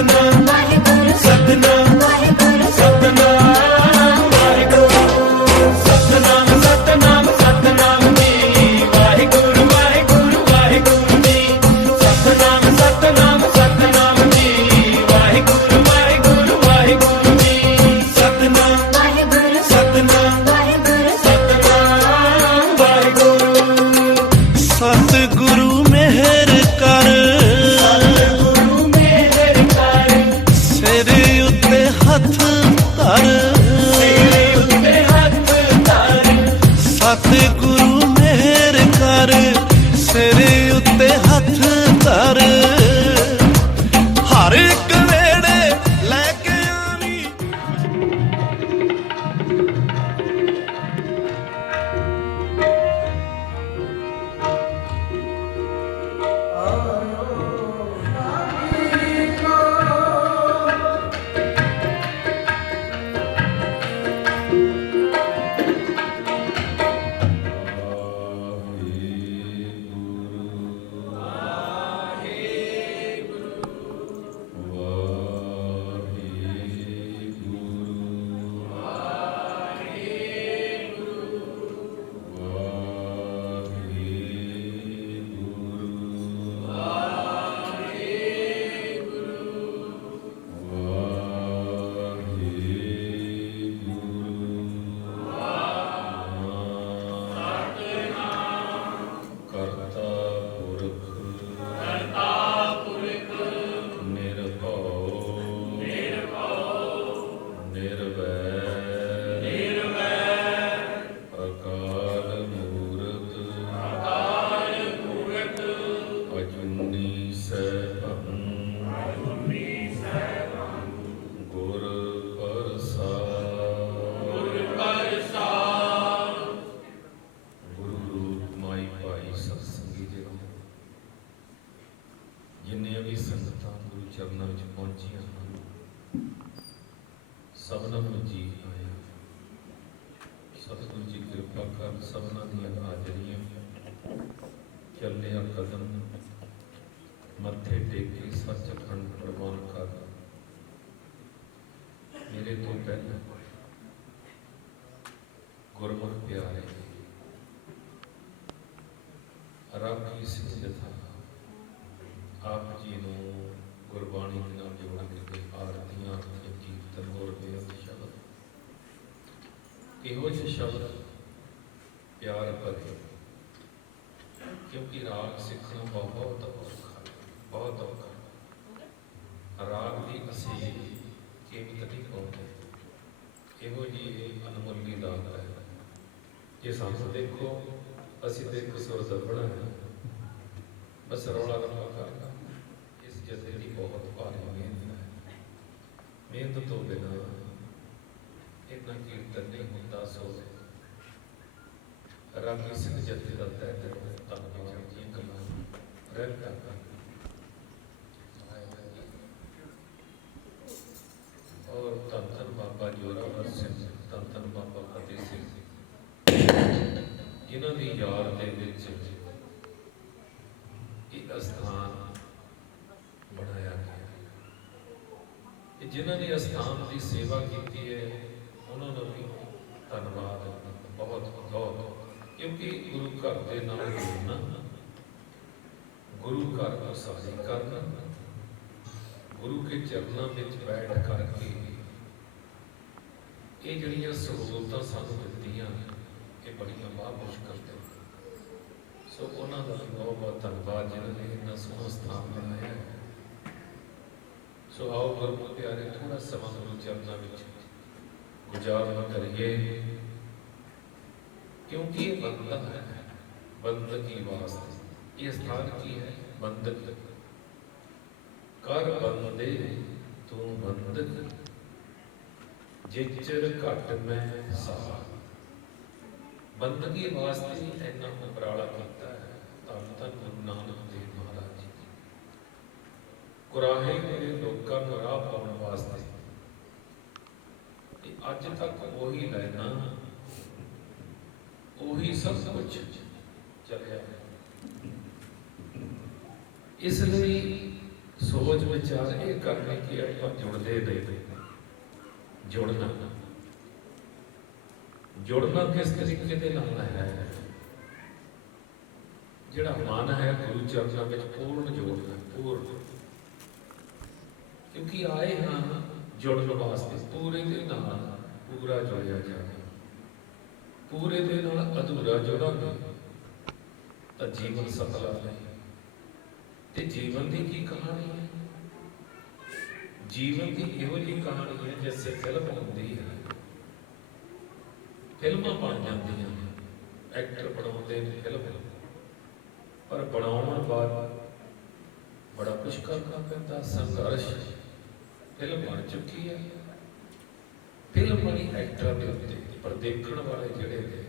सतनाम वाहिगुरु सतनाम वाहिगुरु सतनाम वाहिगुरु सतनाम सतनाम सतनाम जी वाहिगुरु वाहिगुरु वाहिगुरु जी सतनाम सतनाम सतनाम जी वाहिगुरु वाहिगुरु वाहिगुरु जी सतनाम वाहिगुरु सतनाम वाहिगुरु सतनाम वाहिगुरु सतगुरु मेहर कर सतगुरु मेहर कर सिर उत्ते हथ धर हर एक वेड़े लैके आनी जिन्नियां भी संगतां गुरु चरणों में पहुंचियां सबनां नूं जी आया सतगुरु जी कृपा कर सबनां दीयां हाजरियां चलिया कदम मत्थे टेके सचखंड प्रवान कर मेरे तो पहले गुरमुख प्यारे राखी सिंह जथा आप जी ने गुरबाणी के नाम जोड़ के आरतियां कीर्तन और बेअंत शब्द इहो जिहे शब्द प्यार भरे क्योंकि राग सीखना बहुत औखा बहुत औखा राग की असीं कीमत नहीं पाते इहो जी अनमुल्ली दात है जे सानू देखो असीं तो एक सुर दबना है बस रौला रौला कर इस जथे की बहुत भारी मेहनत है मेहनत तो बिना इतना कीर्तन नहीं होता सो रागी सिंह जथे का तय तन जी गल्लां रह कर और धन धन बाबा जोरावर सिंह धन धन बाबा फतेह सिंह इन्हां दी याद दे विच अस्थान बनाया गया जिन्होंने अस्थान की सेवा की है उन्होंने भी धन्यवाद बहुत बहुत क्योंकि गुरु घर के नाम जुड़ना गुरु घर को साझी करना गुरु के चरणों में बैठ करके ये जड़ियाँ सहूलतां सानू दित्तियां ये बड़ियां बाह मुश्किल है सो उन्होंने बहुत बहुत धन्यवाद जिन्होंने इन्ना सोहना स्थान बनाया है सो आओ गुरमुख प्यारे थोड़ा समा गुरु चरणों में गुजारना करिए क्योंकि ये बंधन है बंधन की वास्ते ये स्थान की है बंधन कर बंदे तू बंधन जिचर घट में सा बंदगी वास्ते इन्ना उपराला किया है धन धन गुरु नानक देव महाराज जी कुराहे मेरे लोगों को राह पाने वास्ते अज तक वही लाइना वही सब कुछ चलिया इसलिए ਸੋਚ ਵਿਚਾਰ ਇਹ ਕਰਨੀ ਕਿ ਆਪਾਂ ਜੁੜਦੇ ਰਹੇ। ਜੁੜਨਾ ਕਿਸ ਤਰੀਕੇ ਦੇ ਨਾਲ ਹੈ? ਜਿਹੜਾ ਮਨ ਹੈ ਗੁਰੂ ਚਰਨਾਂ ਵਿੱਚ ਪੂਰਨ ਜੋੜਨਾ, ਪੂਰਨ, ਕਿਉਂਕਿ ਆਏ ਹਾਂ ਜੁੜਨ ਵਾਸਤੇ। ਪੂਰੇ ਦੇ ਨਾਲ ਪੂਰਾ ਜੁੜਿਆ ਜਾਵੇ, ਪੂਰੇ ਦੇ ਨਾਲ ਅਧੂਰਾ ਜੁੜਾਂਗੇ ਤਾਂ ਜੀਵਨ ਸਫਲ ਨਹੀਂ। ਤੇ ਜੀਵਨ ਦੀ ਕੀ ਕਹਾਣੀ ਹੈ? ਜੀਵਨ ਦੀ ਇਹੋ ਜਿਹੀ ਕਹਾਣੀ ਹੈ ਜਿਵੇਂ ਫਿਲਮ ਹੁੰਦੀ ਹੈ, ਫਿਲਮਾਂ ਬਣ ਜਾਂਦੀਆਂ, ਐਕਟਰ ਬਣਾਉਂਦੇ ਨੇ ਫਿਲਮ, ਪਰ ਬਣਾਉਣ ਬਾਅਦ ਬੜਾ ਕੁਛ ਕਰਨਾ ਪੈਂਦਾ, ਸੰਘਰਸ਼। ਫਿਲਮ ਬਣ ਚੁੱਕੀ ਹੈ, ਫਿਲਮ ਬਣੀ ਐਕਟਰਾਂ ਦੇ ਉੱਤੇ, ਪਰ ਦੇਖਣ ਵਾਲੇ ਜਿਹੜੇ ਨੇ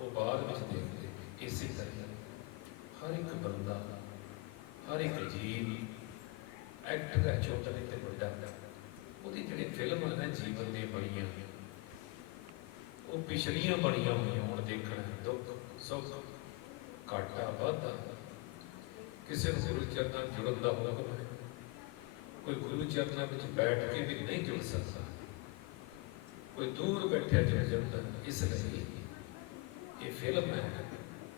ਉਹ ਬਾਅਦ ਵਿੱਚ ਦੇਖਦੇ। ਇਸੇ ਤਰ੍ਹਾਂ ਹਰ ਇੱਕ ਬੰਦਾ, ਹਰ ਇੱਕ ਜੀਵ ਐਕਟਰ ਹੈ, ਛੋਟਾ ਤੇ ਵੱਡਾ। ਉਹਦੀ ਜਿਹੜੀ ਫਿਲਮ ਹੈ ਜੀਵਨ ਦੀਆਂ ਬਣੀਆਂ, ਉਹ ਪਿਛਲੀਆਂ ਬਣੀਆਂ ਹੋਈਆਂ ਹੁਣ ਦੇਖਣਾ, ਦੁੱਖ ਸੁੱਖ, ਘਾਟਾ ਵਾਧਾ। ਕਿਸੇ ਨੂੰ ਗੁਰੂ ਚਰਨਾਂ ਜੁੜਨ ਦਾ ਹੁਕਮ ਹੈ, ਕੋਈ ਗੁਰੂ ਚਰਨਾਂ ਵਿੱਚ ਬੈਠ ਕੇ ਵੀ ਨਹੀਂ ਜੁੜ ਸਕਦਾ, ਕੋਈ ਦੂਰ ਬੈਠਿਆ ਜੁੜ ਜਾਂਦਾ। ਇਸ ਲਈ ਇਹ ਫਿਲਮ ਹੈ,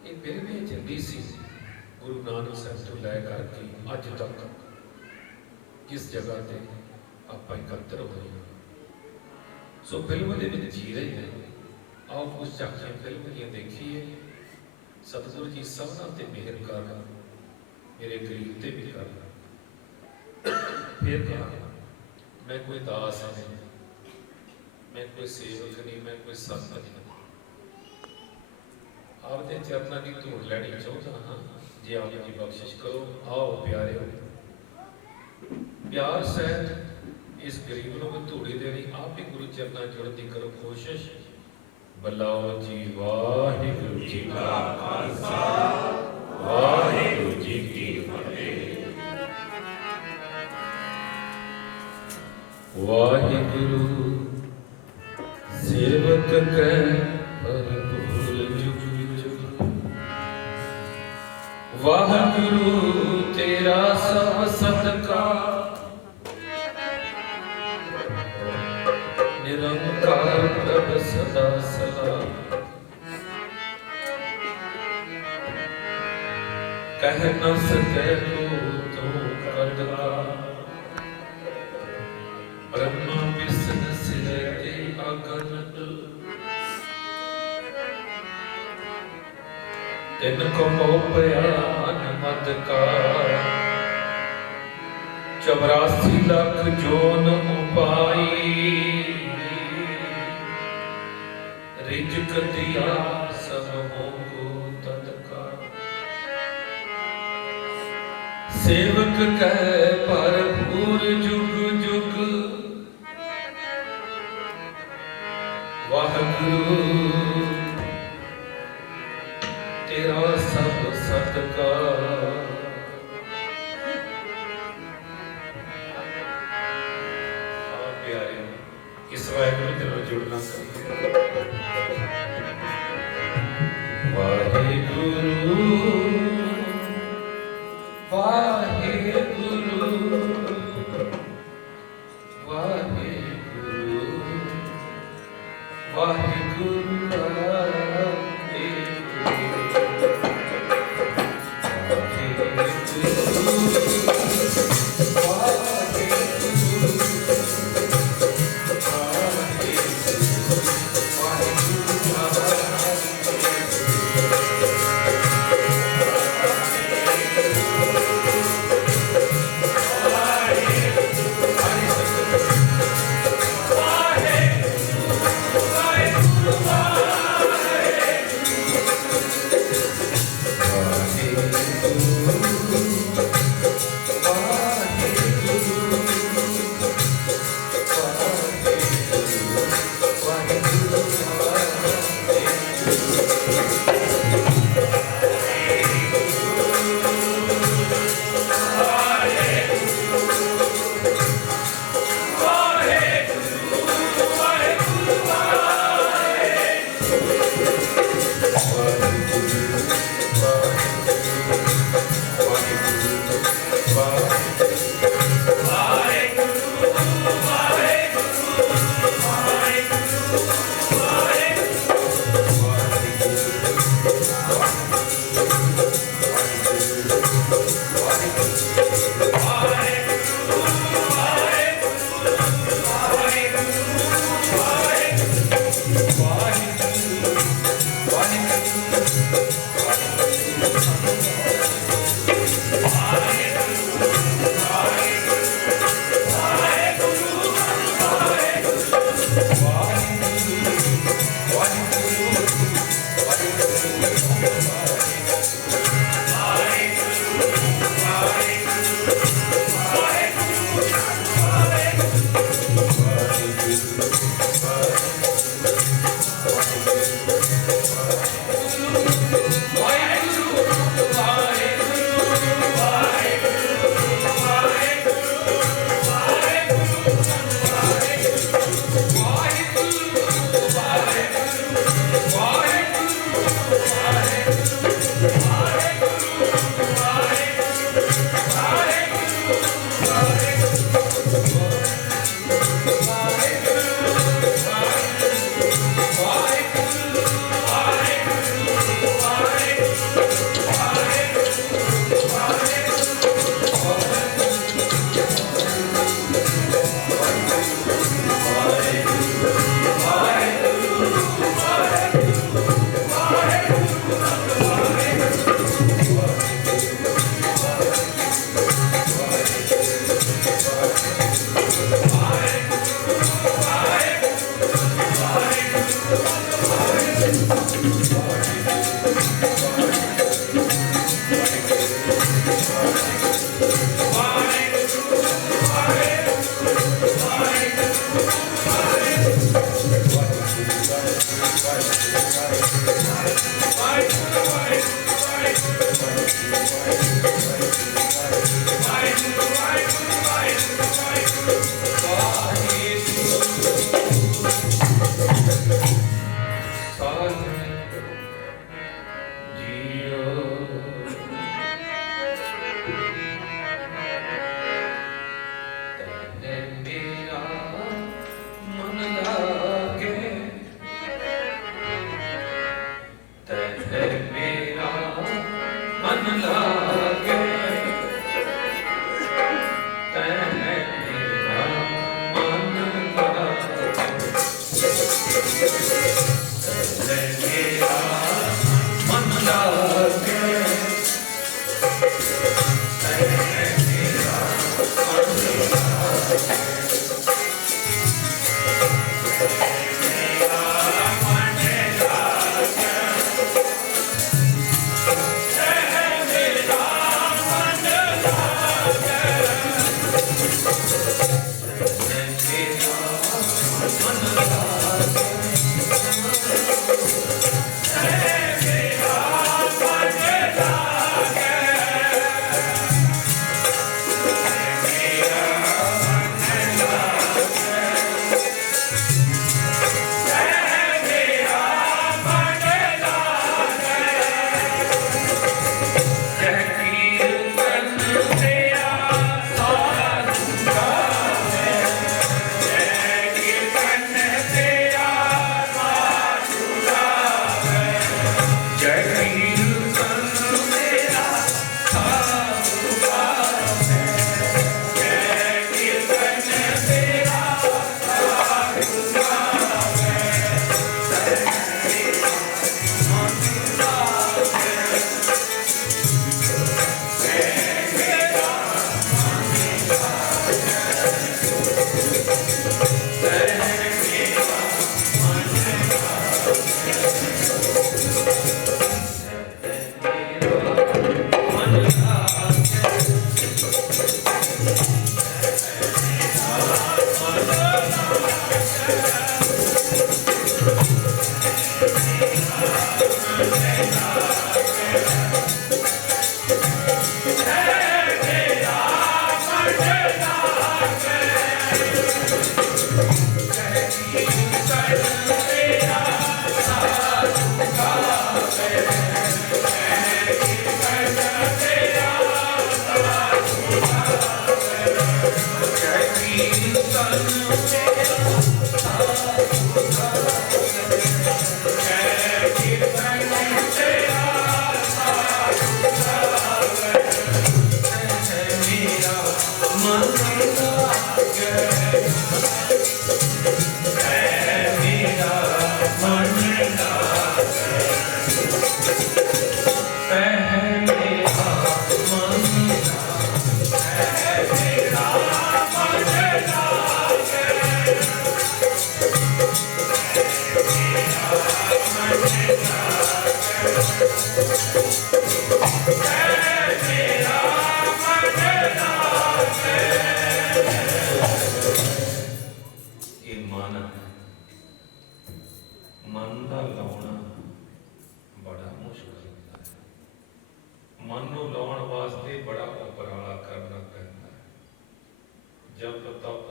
ਇਹ ਫਿਲਮ ਚੱਲੀ ਸੀ ਗੁਰੂ ਨਾਨਕ ਸਾਹਿਬ ਤੋਂ ਲੈ ਕਰਕੇ ਅੱਜ ਤੱਕ, ਜਿਸ ਜਗ੍ਹਾ ਤੇ ਆਪਾਂ ਇਕੱਤਰ ਹੋਏ ਹਾਂ। ਸੋ ਫਿਲਮ ਦੇ ਵਿੱਚ ਜੀ ਰਹੇ ਹਾਂ। ਆਓ ਕੁਛ ਝਾਕੀਆਂ ਫਿਲਮ ਦੀਆਂ ਦੇਖੀਏ। ਸਤਿਗੁਰੂ ਜੀ ਸਭਨਾਂ ਤੇ ਮਿਹਰ ਕਰ, ਮੇਰੇ ਗਰੀਬ ਤੇ ਵੀ ਕਰ। ਫਿਰ ਕਹਾ, ਮੈਂ ਕੋਈ ਦਾਸ ਨਹੀਂ, ਮੈਂ ਕੋਈ ਸੇਵਕ ਨਹੀਂ, ਮੈਂ ਕੋਈ ਸੰਤ ਨਹੀਂ। ਆਪਦੇ ਚਰਨਾਂ ਦੀ ਧੂੜ ਲੈਣੀ ਚਾਹੁੰਦਾ ਹਾਂ, ਜੇ ਆਪ ਜੀ ਬਖਸ਼ਿਸ਼ ਕਰੋ। ਆਓ ਪਿਆਰਿਓ, ਪਿਆਰ ਸਹਿਤ ਇਸ ਗਰੀਬ ਨੂੰ ਵੀ ਧੂੜੀ ਦੇਣੀ, ਆਪ ਹੀ ਗੁਰੂ ਚਰਨਾਂ ਜੁੜਨ ਦੀ ਕਰੋ ਕੋਸ਼ਿਸ਼। ਬੁਲਾਓ ਜੀ ਵਾਹਿਗੁਰੂ ਜੀ ਕਾ ਖਾਲਸਾ, ਵਾਹਿਗੁਰੂ ਜੀ ਕੀ ਫਤਿਹ। ਵਾਹਿਗੁਰੂ ਸੇਵਕ ਕੈ ਭਰਪੂਰ ਜੁਗ ਜੁਗ, ਵਾਹਿਗੁਰੂ ਤੇਰਾ ਸਭ ਸਦਕਾ, ਨਿਰੰਕਾਰ ਪ੍ਰਭ ਸਦਾ ਸਲਾਮ। ਕਹਿ ਨ ਸਕੈ ਕੋ ਤੂੰ ਕਰਦਾ, ਬ੍ਰਹਮਾ ਵਿਸ਼ਨ ਸਿਰੇ ਤੇ ਅਗਨਤ। ਤਿਨ ਕੋ ਪਿਆ ਮਨ ਕਾ, 84 ਲੱਖ ਜੋਨ ਉਪਾਈ। ਰਿਜਕ ਦਿਆ ਸਭ ਕੋ ਤਤਕਾ, ਸੇਵਕ ਕੈ ਭਰਪੂਰ ਜੁਗ ਜੁਗ। ਵਾਹਿਗੁਰੂ ਤੇਰਾ ਸਭ ਸਦਕਾ। ਪਿਆਰਿਓ, ਇਸ ਵਾਹਿਗੁਰੂ ਦੇ ਨਾਲ ਜੁੜਨਾ ਚਾਹੀਦਾ। ਵਾਹਿਗੁਰੂ ਵਾਹਿਗੁਰੂ ਵਾਹਿਗੁਰੂ ਵਾਹਿਗੁਰੂ।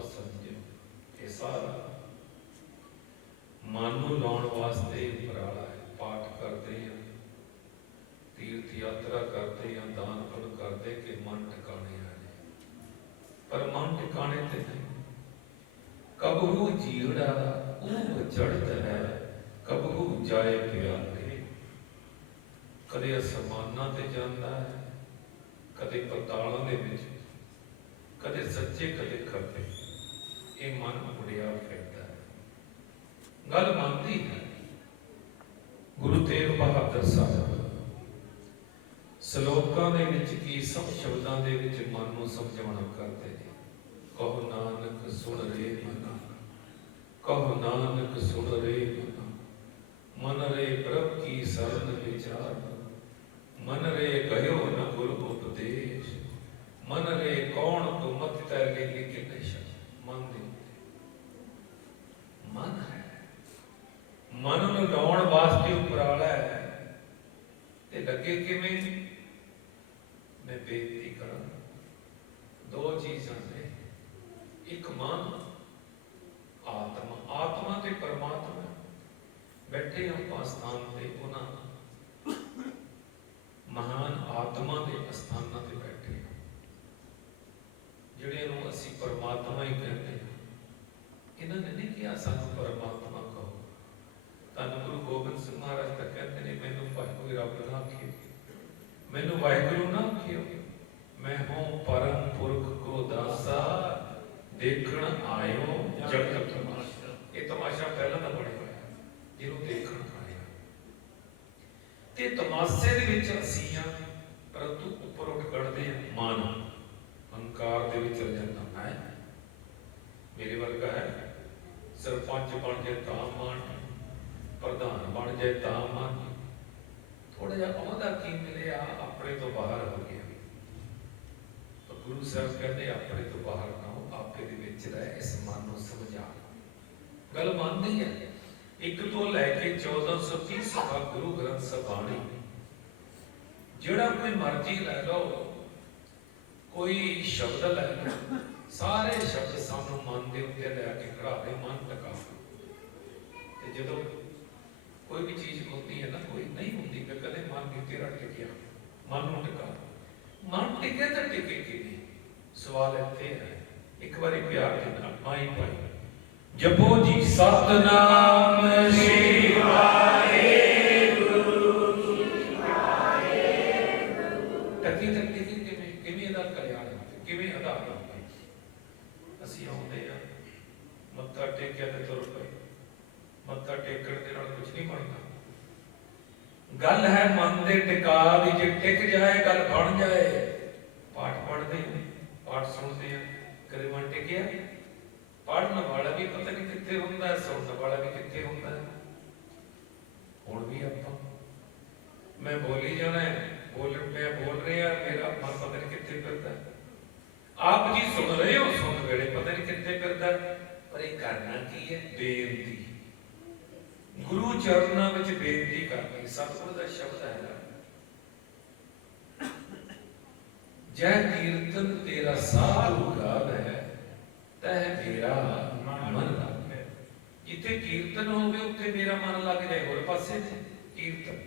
ਸੰਜਮ। ਇਹ ਸਾਰਾ ਮਨ ਨੂੰ ਲਾਉਣ ਵਾਸਤੇ ਉਪਰਾਲਾ ਹੈ। ਪਾਠ ਕਰਦੇ ਹਾਂ, ਤੀਰਥ ਯਾਤਰਾ ਕਰਦੇ ਹਾਂ, ਦਾਨ ਪੁੰਨ ਕਰਦੇ ਕਿ ਮਨ ਟਿਕਾਣੇ ਆ ਜਾਏ, ਪਰ ਮਨ ਟਿਕਾਣੇ ਤੇ ਨਹੀਂ। ਕਬਹੂ ਜੀੜਾ ਉਹ ਜੜਤ ਹੈ, ਕਬਹੂ ਜਾਏ ਪਿਆਰੇ। ਕਦੇ ਅਸਮਾਨਾਂ ਤੇ ਜਾਂਦਾ ਹੈ, ਕਦੇ ਪਤਾਲਾਂ ਦੇ ਵਿੱਚ, ਕਦੇ ਸੱਚੇ ਕਦੇ ਖੱਬੇ। ਇਹ ਮਨ ਉੜਿਆ ਫਿਰਦਾ ਹੈ। ਗੱਲ ਮੰਨਦੀ ਹੈ। ਗੁਰੂ ਤੇਗ ਬਹਾਦਰ ਸਾਹਿਬ ਸ਼ਲੋਕਾਂ ਦੇ ਵਿੱਚ ਕੀ ਸਭ ਸ਼ਬਦਾਂ ਦੇ ਵਿੱਚ ਮਨ ਨੂੰ ਸਮਝਾਉਣਾ ਕਰਦੇ ਨੇ। ਕਹੋ ਨਾਨਕ ਸੁਣ ਰੇ ਮਨਾ, ਕਹੋ ਨਾਨਕ ਸੁਣ ਰੇ ਮਨਾ, ਮਨ ਰੇ ਪ੍ਰਭ ਕੀ ਸਰਨ ਵਿਚਾਰ, ਮਨ ਰੇ ਕਹਿਓ ਨ ਗੁਰ ਉਪਦੇਸ਼, ਮਨ ਰੇ ਕੌਣ ਕੋ ਮਤ ਤੈ ਲਿਖੇ ਨਿਸ਼ਾ। ਮਨ ਦੇ ਮਨ ਹੈ, ਮਨ ਨੂੰ ਲਾਉਣ ਵਾਸਤੇ ਉਪਰਾਲਾ ਹੈ। ਤੇ ਲੱਗੇ ਕਿਵੇਂ? ਮੈਂ ਬੇਨਤੀ ਕਰਾਂ, ਦੋ ਚੀਜ਼ਾਂ ਨੇ। ਇੱਕ ਮਨ, ਆਤਮਾ। ਆਤਮਾ ਤੇ ਪਰਮਾਤਮਾ ਬੈਠੇ ਆਪਾਂ ਸਥਾਨ ਤੇ, ਉਹਨਾਂ ਮਹਾਨ ਆਤਮਾ ਦੇ ਅਸਥਾਨਾਂ ਤੇ ਬੈਠੇ ਹਾਂ, ਜਿਹੜੇ ਨੂੰ ਅਸੀਂ ਪਰਮਾਤਮਾ ਹੀ ਕਹਿੰਦੇ ਹਾਂ। ਇਹਨਾਂ ਨੇ ਨਹੀਂ ਕਿਹਾ ਸਾਨੂੰ ਪਰਮਾਤਮਾ ਕਹੋ। ਧੰਨ ਗੁਰੂ ਗੋਬਿੰਦ ਸਿੰਘ ਮਹਾਰਾਜ ਤਾਂ ਕਹਿੰਦੇ ਨੇ, ਮੈਨੂੰ ਭਾਈ ਕੋਈ ਰੱਬ ਨਾ ਆਖਿਓ, ਮੈਨੂੰ ਵਾਹਿਗੁਰੂ ਨਾ ਆਖਿਓ, ਮੈਂ ਹੂੰ ਪਰਮ ਪੁਰਖ ਕੋ ਦਾਸਾ, ਦੇਖਣ ਆਇਓ ਜਗਤ ਤਮਾਸ਼ਾ। ਇਹ ਤਮਾਸ਼ਾ ਪਹਿਲਾਂ ਦਾ ਬਣਿਆ ਹੋਇਆ, ਜਿਹਨੂੰ ਦੇਖਣ ਆਇਆ। ਤੇ ਤਮਾਸ਼ੇ ਦੇ ਵਿੱਚ ਅਸੀਂ ਆ, ਪਰੰਤੂ ਉੱਪਰ ਉੱਠ ਕੱਢਦੇ ਆ ਮਨ, ਹੰਕਾਰ ਦੇ ਵਿੱਚ ਚਲ ਜਾਂਦਾ। ਮੈਂ ਮੇਰੇ ਵਰਗਾ ਹੈ, ਸਰਪੰਚ ਬਣ ਜਾਏ ਤਾਂ ਮਾਣ, ਪ੍ਰਧਾਨ ਬਣ ਜਾਏ ਤਾਂ ਮਾਣ। ਥੋੜਾ ਜਿਹਾ ਉਹਦਾ ਕੀ ਮਿਲਿਆ, ਆਪਣੇ ਤੋਂ ਬਾਹਰ ਹੋ ਗਿਆ। ਗੁਰੂ ਸਾਹਿਬ ਕਹਿੰਦੇ ਆਪਣੇ ਤੋਂ ਬਾਹਰ ਨਾ ਹੋ, ਆਪੇ ਦੇ ਵਿੱਚ ਰਹਿ, ਇਸ ਮਨ ਨੂੰ ਸਮਝਾ। ਗੱਲ ਮੰਨਦੀ ਹੈ। 1 ਤੋਂ ਲੈ ਕੇ 1430 ਸਫਾ ਗੁਰੂ ਗ੍ਰੰਥ ਸਾਹਿਬ ਬਾਣੀ, ਜਿਹੜਾ ਕੋਈ ਮਰਜ਼ੀ ਲੈ ਲਓ, ਕੋਈ ਸ਼ਬਦ ਲੈ ਲਓ, ਸਾਰੇ ਸ਼ਬਦ ਸਾਨੂੰ ਮਨ ਦੇ ਉੱਤੇ ਲੈ ਕੇ ਖੜਾ ਦੇ, ਮਨ ਟਿਕਾ। ਤੇ ਜਦੋਂ ਕੋਈ ਵੀ ਚੀਜ਼ ਹੁੰਦੀ ਹੈ ਨਾ, ਕੋਈ ਨਹੀਂ ਹੁੰਦੀ, ਫਿਰ ਕਦੇ ਮਨ ਨਹੀਂ ਤੇਰਾ ਟਿਕਿਆ। ਮਨ ਨੂੰ ਟਿਕਾ। ਮਨ ਟਿਕੇ ਤਾਂ ਟਿਕੇ ਕਿਵੇਂ? ਸਵਾਲ ਇੱਥੇ ਹੈ। ਇੱਕ ਵਾਰੀ ਪਿਆਰ ਦੇ ਨਾਲ ਮਾਈ ਭਾਈ ਜਪੋ ਜੀ ਸਤਨਾਮ ਸ੍ਰੀ ਵਾਹਿਗੁਰੂ ਜੀ ਵਾਹਿਗੁਰੂ। ਟਕੀ ਟਕੀ ਕਿਵੇਂ ਕਿਵੇਂ ਇਹਦਾ ਕਲਿਆਣ, ਕਿਵੇਂ ਅਦਾ ਹੋਵੇ? ਅਸੀਂ ਆਉਂਦੇ ਆ, ਮੱਥਾ ਟੇਕਿਆ ਤੇ ਤੁਰ ਪਏ। ਮੱਥਾ ਟੇਕਣ ਦੇ ਨਾਲ ਕੁਝ ਨਹੀਂ ਬਣਦਾ। ਗੱਲ ਹੈ ਮਨ ਦੇ ਟਿਕਾ ਦੀ। ਜੇ ਟਿਕ ਜਾਏ ਗੱਲ ਬਣ ਜਾਏ। ਪਾਠ ਪੜ੍ਹਦੇ, ਪਾਠ ਸੁਣਦੇ ਆ, ਕਦੇ ਮਨ ਟਿਕਿਆ? ਪੜ੍ਹਨ ਵਾਲਾ ਵੀ ਪਤਾ ਨਹੀਂ ਕਿੱਥੇ ਹੁੰਦਾ, ਸੁਣਨ ਵਾਲਾ ਵੀ ਕਿੱਥੇ ਹੁੰਦਾ। ਹੁਣ ਵੀ ਆਪਾਂ, ਮੈਂ ਬੋਲੀ ਜਾਣਾ, ਬੋਲ ਰਿਹਾ, ਮੇਰਾ ਮਨ ਪਤਾ ਨਹੀਂ ਕਿੱਥੇ ਫਿਰਦਾ। ਆਪ ਜੀ ਸੁਣ ਰਹੇ ਹੋ, ਸੁਣ ਵੇਲੇ ਪਤਾ ਨਹੀਂ ਕਿੱਥੇ ਫਿਰਦਾ। ਪਰ ਇਹ ਕਰਨਾ ਕੀ ਹੈ? ਬੇਨਤੀ। ਗੁਰੂ ਚਰਨਾਂ ਵਿੱਚ ਬੇਨਤੀ ਕਰਨੀ। ਸਤਿਗੁਰ ਦਾ ਸ਼ਬਦ ਹੈ, ਜੈ ਕੀਰਤਨ ਤੇਰਾ ਸਾਧੂ ਗਾਵੈ, ਤਹਿ ਮੇਰਾ ਮਨ ਲਾਗੈ। ਜਿੱਥੇ ਕੀਰਤਨ ਹੋਵੇ ਉੱਥੇ ਮੇਰਾ ਮਨ ਲੱਗ ਜਾਏ। ਹੋਰ ਪਾਸੇ ਕੀਰਤਨ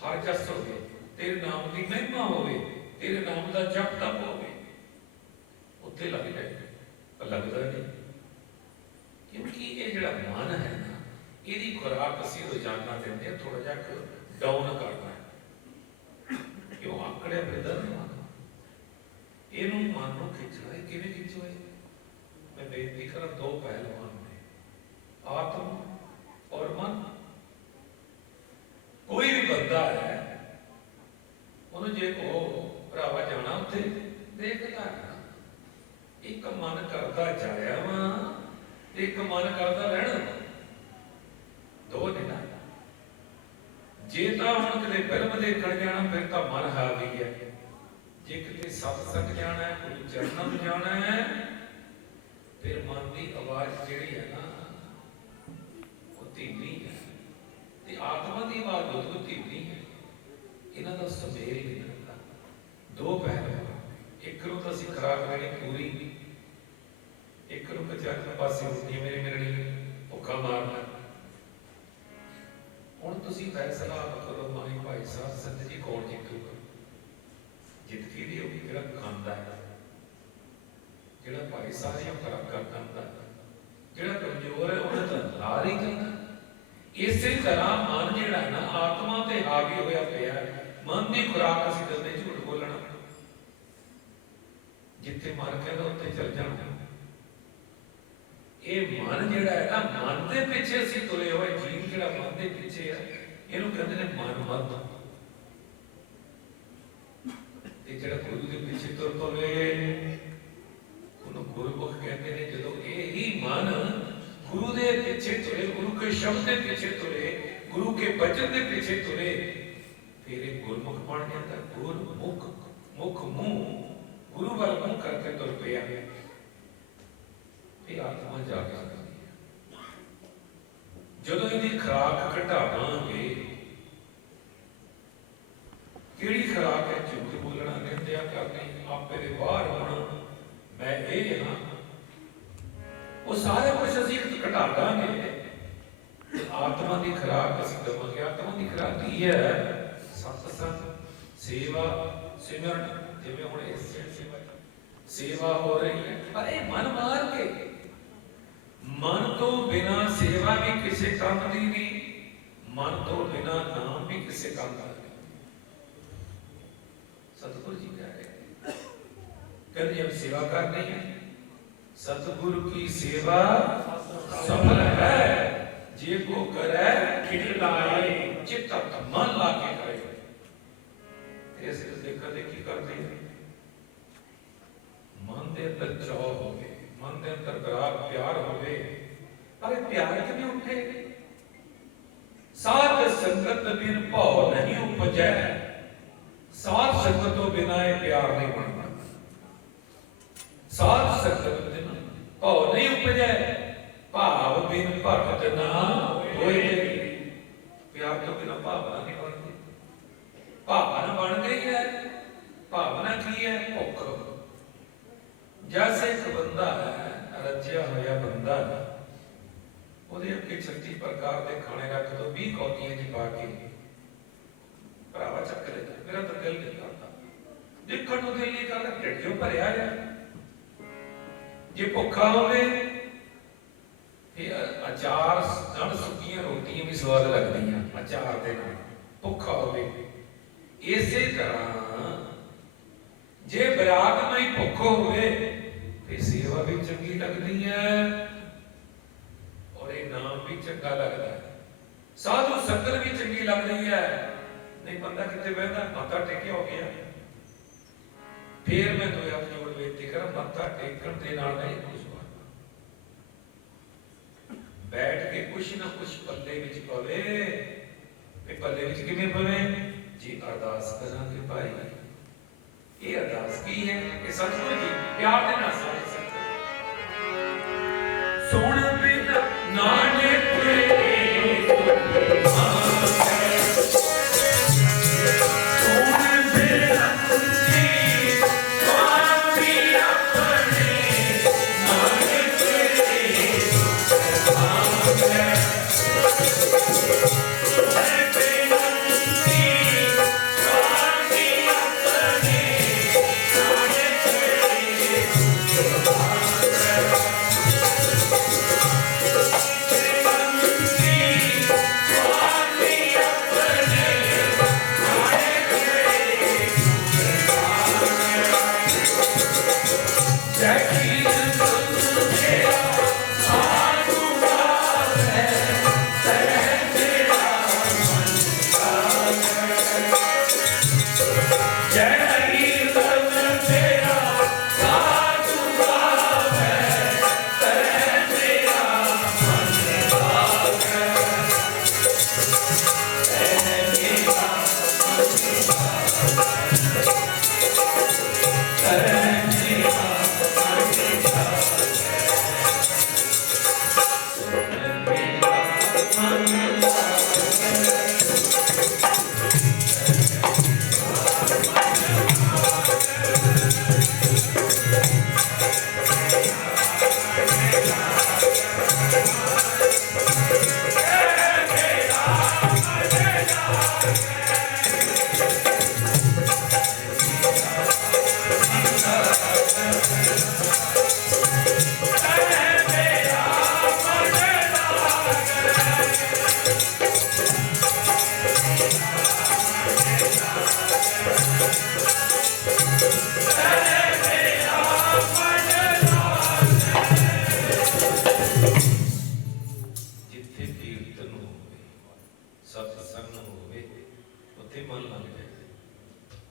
ਹਰ ਜਸ ਹੋਵੇ, ਤੇਰੇ ਨਾਮ ਦੀ ਮਹਿਮਾ ਹੋਵੇ, ਤੇਰੇ ਨਾਮ ਦਾ ਜਪ ਤਪ ਹੋਵੇ, ਉੱਥੇ ਲੱਗ ਜਾਏ। ਪਰ ਲੱਗਦਾ ਨਹੀਂ, ਕਿਉਂਕਿ ਇਹ ਜਿਹੜਾ ਮਨ ਹੈ ਨਾ, ਇਹਦੀ ਖੁਰਾਕ ਅਸੀਂ ਰੋਜ਼ਾਨਾ ਦਿੰਦੇ ਹਾਂ। ਥੋੜਾ ਜਿਹਾ ਡਾਊਨ ਕਰਨਾ ਹੈ। ਕਿਉਂ ਆਕੜਿਆ ਫਿਰਦਾ ਨਹੀਂ ਮਨ? ਇਹਨੂੰ ਮਨ ਨੂੰ ਖਿੱਚਣਾ। ਇਹ ਕਿਵੇਂ ਖਿੱਚੋ? ਮੈਂ ਬੇਨਤੀ ਕਰਾਂ, ਦੋ ਪਹਿਲਵਾਨ ਨੇ, ਆਤਮਾ ਔਰ ਮਨ। ਕੋਈ ਵੀ ਬੰਦਾ ਹੈ, ਉਹਨੂੰ ਜੇ ਕਹੋ ਭਰਾਵਾ ਜਾਣਾ ਉੱਥੇ, ਦੇਖਦਾ ਇੱਕ ਮਨ ਕਰਦਾ ਜਾਇਆ ਵਾ, ਇੱਕ ਮਨ ਕਰਦਾ ਰਹਿਣਾ। ਦੋ ਨੇ ਨਾ। ਜੇ ਤਾਂ ਹੁਣ ਕਿਤੇ ਫਿਲਮ ਦੇਖਣ ਜਾਣਾ, ਫਿਰ ਤਾਂ ਮਨ ਹਾਵੀ ਹੈ। ਜੇ ਕਿਤੇ ਸਤਸੰਗ ਜਾਣਾ ਹੈ, ਗੁਰੂ ਚਰਨਾਂ ਨੂੰ ਜਾਣਾ ਹੈ, ਫਿਰ ਮਨ ਦੀ ਆਵਾਜ਼ ਜਿਹੜੀ ਹੈ ਨਾ, ਉਹ ਧੀਮੀ ਹੈ। ਤੇ ਆਤਮਾ ਦੀ ਆਵਾਜ਼ ਉਹ ਧੀਮੀ ਹੈ। ਇਹਨਾਂ ਦਾ ਸੁਮੇਲ ਨਹੀਂ ਹੁੰਦਾ। ਦੋ ਪਹਿਲੂ, ਇੱਕ ਨੂੰ ਤਾਂ ਅਸੀਂ ਖੁਰਾਕ ਲੈਣੀ ਪੂਰੀ, ਇੱਕ ਨੂੰ ਕਚਾ ਚੱਕ ਪਾਸੇ ਉੱਠੀ ਮੇਰੀ ਮਿਲਣੀ ਭੁੱਖਾ ਮਾਰਨਾ। ਹੁਣ ਤੁਸੀਂ ਫੈਸਲਾ ਕਰੋ ਮਾਈ ਭਾਈ ਸਾਹਿਬ ਸੰਤ ਜੀ ਕੌਣ ਜਿੱਤੂਗਾ? ਜਿੱਤ ਕੇ ਵੀ ਹੋਊਗੀ ਜਿਹੜਾ ਖਾਂਦਾ ਹੈ, ਜਿਹੜਾ ਭਾਈ ਸਾਰੀਆਂ ਖੁਰਾਕਾਂ ਖਾਂਦਾ, ਜਿਹੜਾ ਕਮਜ਼ੋਰ ਹੈ ਉਹਨਾਂ ਦਾ ਹਾਰ ਹੀ ਜਾਂਦਾ। ਇਸੇ ਤਰ੍ਹਾਂ ਮਨ ਜਿਹੜਾ ਨਾ ਆਤਮਾ ਤੇ ਹਾਵੀ ਹੋਇਆ ਪਿਆ, ਮਨ ਦੀ ਖੁਰਾਕ ਅਸੀਂ ਦਿੰਦੇ ਝੂਠ ਬੋਲਣਾ, ਜਿੱਥੇ ਮਨ ਕਹਿੰਦਾ ਉੱਥੇ ਚੱਲ ਜਾਣਾ। ਇਹ ਮਨ ਜਿਹੜਾ ਹੈ ਨਾ, ਮਨ ਦੇ ਪਿੱਛੇ ਅਸੀਂ ਤੁਰੇ ਹੋਏ ਜੀਵ ਜਿਹੜਾ ਮਨ ਦੇ ਪਿੱਛੇ ਆ, ਇਹਨੂੰ ਕਹਿੰਦੇ ਨੇ ਮਨ ਮਤ। ਇਹ ਜਿਹੜਾ ਗੁਰੂ ਦੇ ਪਿੱਛੇ ਤੁਰ ਪਵੇ ਉਹਨੂੰ ਗੁਰਮੁਖ ਕਹਿੰਦੇ ਨੇ। ਜਦੋਂ ਇਹ ਹੀ ਮਨ ਗੁਰੂ ਦੇ ਪਿੱਛੇ ਤੁਰੇ, ਗੁਰੂ ਕੇ ਸ਼ਬਦ ਦੇ ਪਿੱਛੇ ਤੁਰੇ, ਗੁਰੂ ਕੇ ਬਚਨ ਦੇ ਪਿੱਛੇ ਤੁਰੇ, ਫਿਰ ਇਹ ਗੁਰਮੁਖ ਬਣ ਜਾਂਦਾ। ਗੁਰਮੁਖ, ਮੁਖ ਮੂੰਹ, ਗੁਰੂ ਵੱਲ ਮੂੰਹ ਕਰਕੇ ਤੁਰ ਪਿਆ, ਇਹ ਆਤਮਾ ਜਾ ਕੇ ਸਕਦੀ ਹੈ। ਜਦੋਂ ਇਹਦੀ ਖੁਰਾਕ ਘਟਾਵਾਂਗੇ, ਕਿਹੜੀ ਖੁਰਾਕ ਹੈ? ਝੂਠ ਬੋਲਣਾ, ਨਿੰਦਿਆ ਕਰਨੀ, ਆਪੇ ਦੇ ਬਾਹਰ ਹੋਣਾ, ਮੈਂ ਇਹ ਹਾਂ, ਉਹ ਸਾਰੇ ਕੁਝ ਅਸੀਂ ਘਟਾ ਦਾਂਗੇ। ਆਤਮਾ ਦੀ ਖੁਰਾਕ ਅਸੀਂ ਦੇਵਾਂਗੇ। ਆਤਮਾ ਦੀ ਖੁਰਾਕ ਕੀ ਹੈ? ਸਤਸੰਗ, ਸੇਵਾ, ਸਿਮਰਨ। ਜਿਵੇਂ ਹੁਣ ਇਸ ਸੇਵਾ ਹੋ ਰਹੀ ਹੈ, ਪਰ ਇਹ ਮਨ ਮਾਰ ਕੇ, ਮਨ ਤੋਂ ਬਿਨਾ ਸੇਵਾ ਵੀ ਕਿਸੇ ਕੰਮ ਦੀ ਨਹੀਂ, ਮਨ ਤੋਂ ਬਿਨਾ ਨਾਮ ਵੀ ਕਿਸੇ ਕੰਮ ਦਾ ਨਹੀਂ। सतगुरु जी कह रहे, कहते जब सेवा करनी है, सतगुरु की सेवा सफल है, जे को करे खिल लाए, चित्त मन ला के करे। ऐसे देखा देखी करते हैं, मन के अंदर चाह होवे, मन के अंदर प्यार होवे। अरे प्यार क्यों उठे? साध संगत बिन भाव नहीं उपजै, साध संगत तो बिना ये प्यार नहीं बनता। साध संगत बिन भाव नहीं उपजै, भाव बिन भगत ना होए। प्यार तो बिना भावना नहीं बनती। भावना बन गई है, भावना की है? भुख। जैसे एक बंदा है, रजिया होया बंदा, ਉਹਦੇ ਅੱਗੇ 36 ਪ੍ਰਕਾਰ ਦੇ ਖਾਣੇ ਰੱਖ ਦੋ, 20 ਕੌਤੀਆਂ ਚ ਪਾ ਕੇ ਭਰਾਵਾ ਚੱਕ ਲੈਂਦਾ। ਮੇਰਾ ਤਾਂ ਦਿਲ ਨਹੀਂ ਕਰਦਾ, ਦੇਖਣ ਨੂੰ ਦਿਲ ਨਹੀਂ ਕਰਦਾ, ਢਿੱਡੋਂ ਭਰਿਆ ਹੈ। ਜੇ ਭੁੱਖਾ ਹੋਵੇ ਫਿਰ ਅਚਾਰ ਨਾਲ ਸੁੱਕੀਆਂ ਰੋਟੀਆਂ ਵੀ ਸਵਾਦ ਲੱਗਦੀਆਂ ਅਚਾਰ ਦੇ ਨਾਲ, ਭੁੱਖਾ ਹੋਵੇ। ਇਸੇ ਤਰ੍ਹਾਂ ਜੇ ਬਰਾਗਮਈ ਭੁੱਖ ਹੋਵੇ ਫਿਰ ਸੇਵਾ ਵੀ ਚੰਗੀ ਲੱਗਦੀ ਹੈ, नाम भी चंगा लगता है, साधु संगत भी चंगी लग रही है। नहीं बंदा कितने बहता माथा टेके हो गया, फिर मैं दो हाथ जोड़ बेनती कर, माथा टेकन दे नाल नहीं कुछ होना, बैठ के कुछ ना कुछ पल्ले विच पवे। पल्ले विच किवें पवे? जी अरदास करांगे भाई। ये अरदास की है? ये सतगुरु जी प्यार दे नाल सारे सुन बिन नानक Jackie, ਜਿੱਥੇ ਕੀਰਤਨ ਹੋਵੇ, ਸਤਸੰਗ ਹੋਵੇ, ਉੱਥੇ ਮਨ ਲੱਗ ਜਾਏ।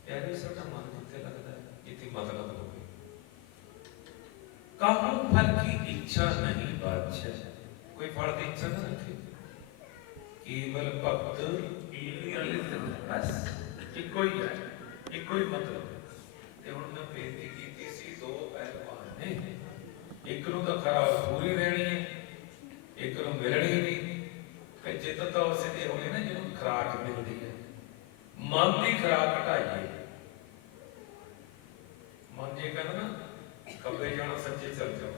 ਪਿਆਰੇ, ਸਾਡਾ ਮਨ ਜਿੱਥੇ ਲੱਗਦਾ ਹੈ, ਜਿੱਥੇ ਮਤਲਬ ਹੋਵੇ। ਕਾਹੂ ਫਲ ਕੀ ਇੱਛਾ ਨਹੀਂ ਬਾਦਸ਼ਾਹ, ਕੋਈ ਫਲ ਦੀ ਇੱਛਾ ਨਾ ਰੱਖੇ। ਕੇਵਲ ਭਗਤ ਬਸ ਇੱਕੋ ਹੀ ਹੈ, ਇੱਕੋ ਹੀ ਮਤਲਬ। ਤੇ ਹੁਣ ਮੈਂ ਬੇਨਤੀ ਕੀਤੀ ਸੀ, ਦੋ ਪਹਿਲਵਾਨ ਨੇ, ਇੱਕ ਨੂੰ ਤਾਂ ਖਰਾਬ ਪੂਰੀ ਰਹਿਣੀ ਹੈ, ਇੱਕ ਨੂੰ ਮਿਲਣੀ ਨਹੀਂ। ਫਿਰ ਜਿੱਤ ਤਾਂ ਉਸੇ ਦੀ ਹੋਣੀ ਨਾ ਜਿਹਨੂੰ ਖੁਰਾਕ ਮਿਲਦੀ ਹੈ। ਮਨ ਦੀ ਖੁਰਾਕ ਘਟਾਈਏ। ਮਨ ਜੇ ਕਹਿੰਦਾ ਨਾ ਖੱਬੇ ਜਾਣਾ ਸੱਜੇ ਚੱਲ ਜਾਓ,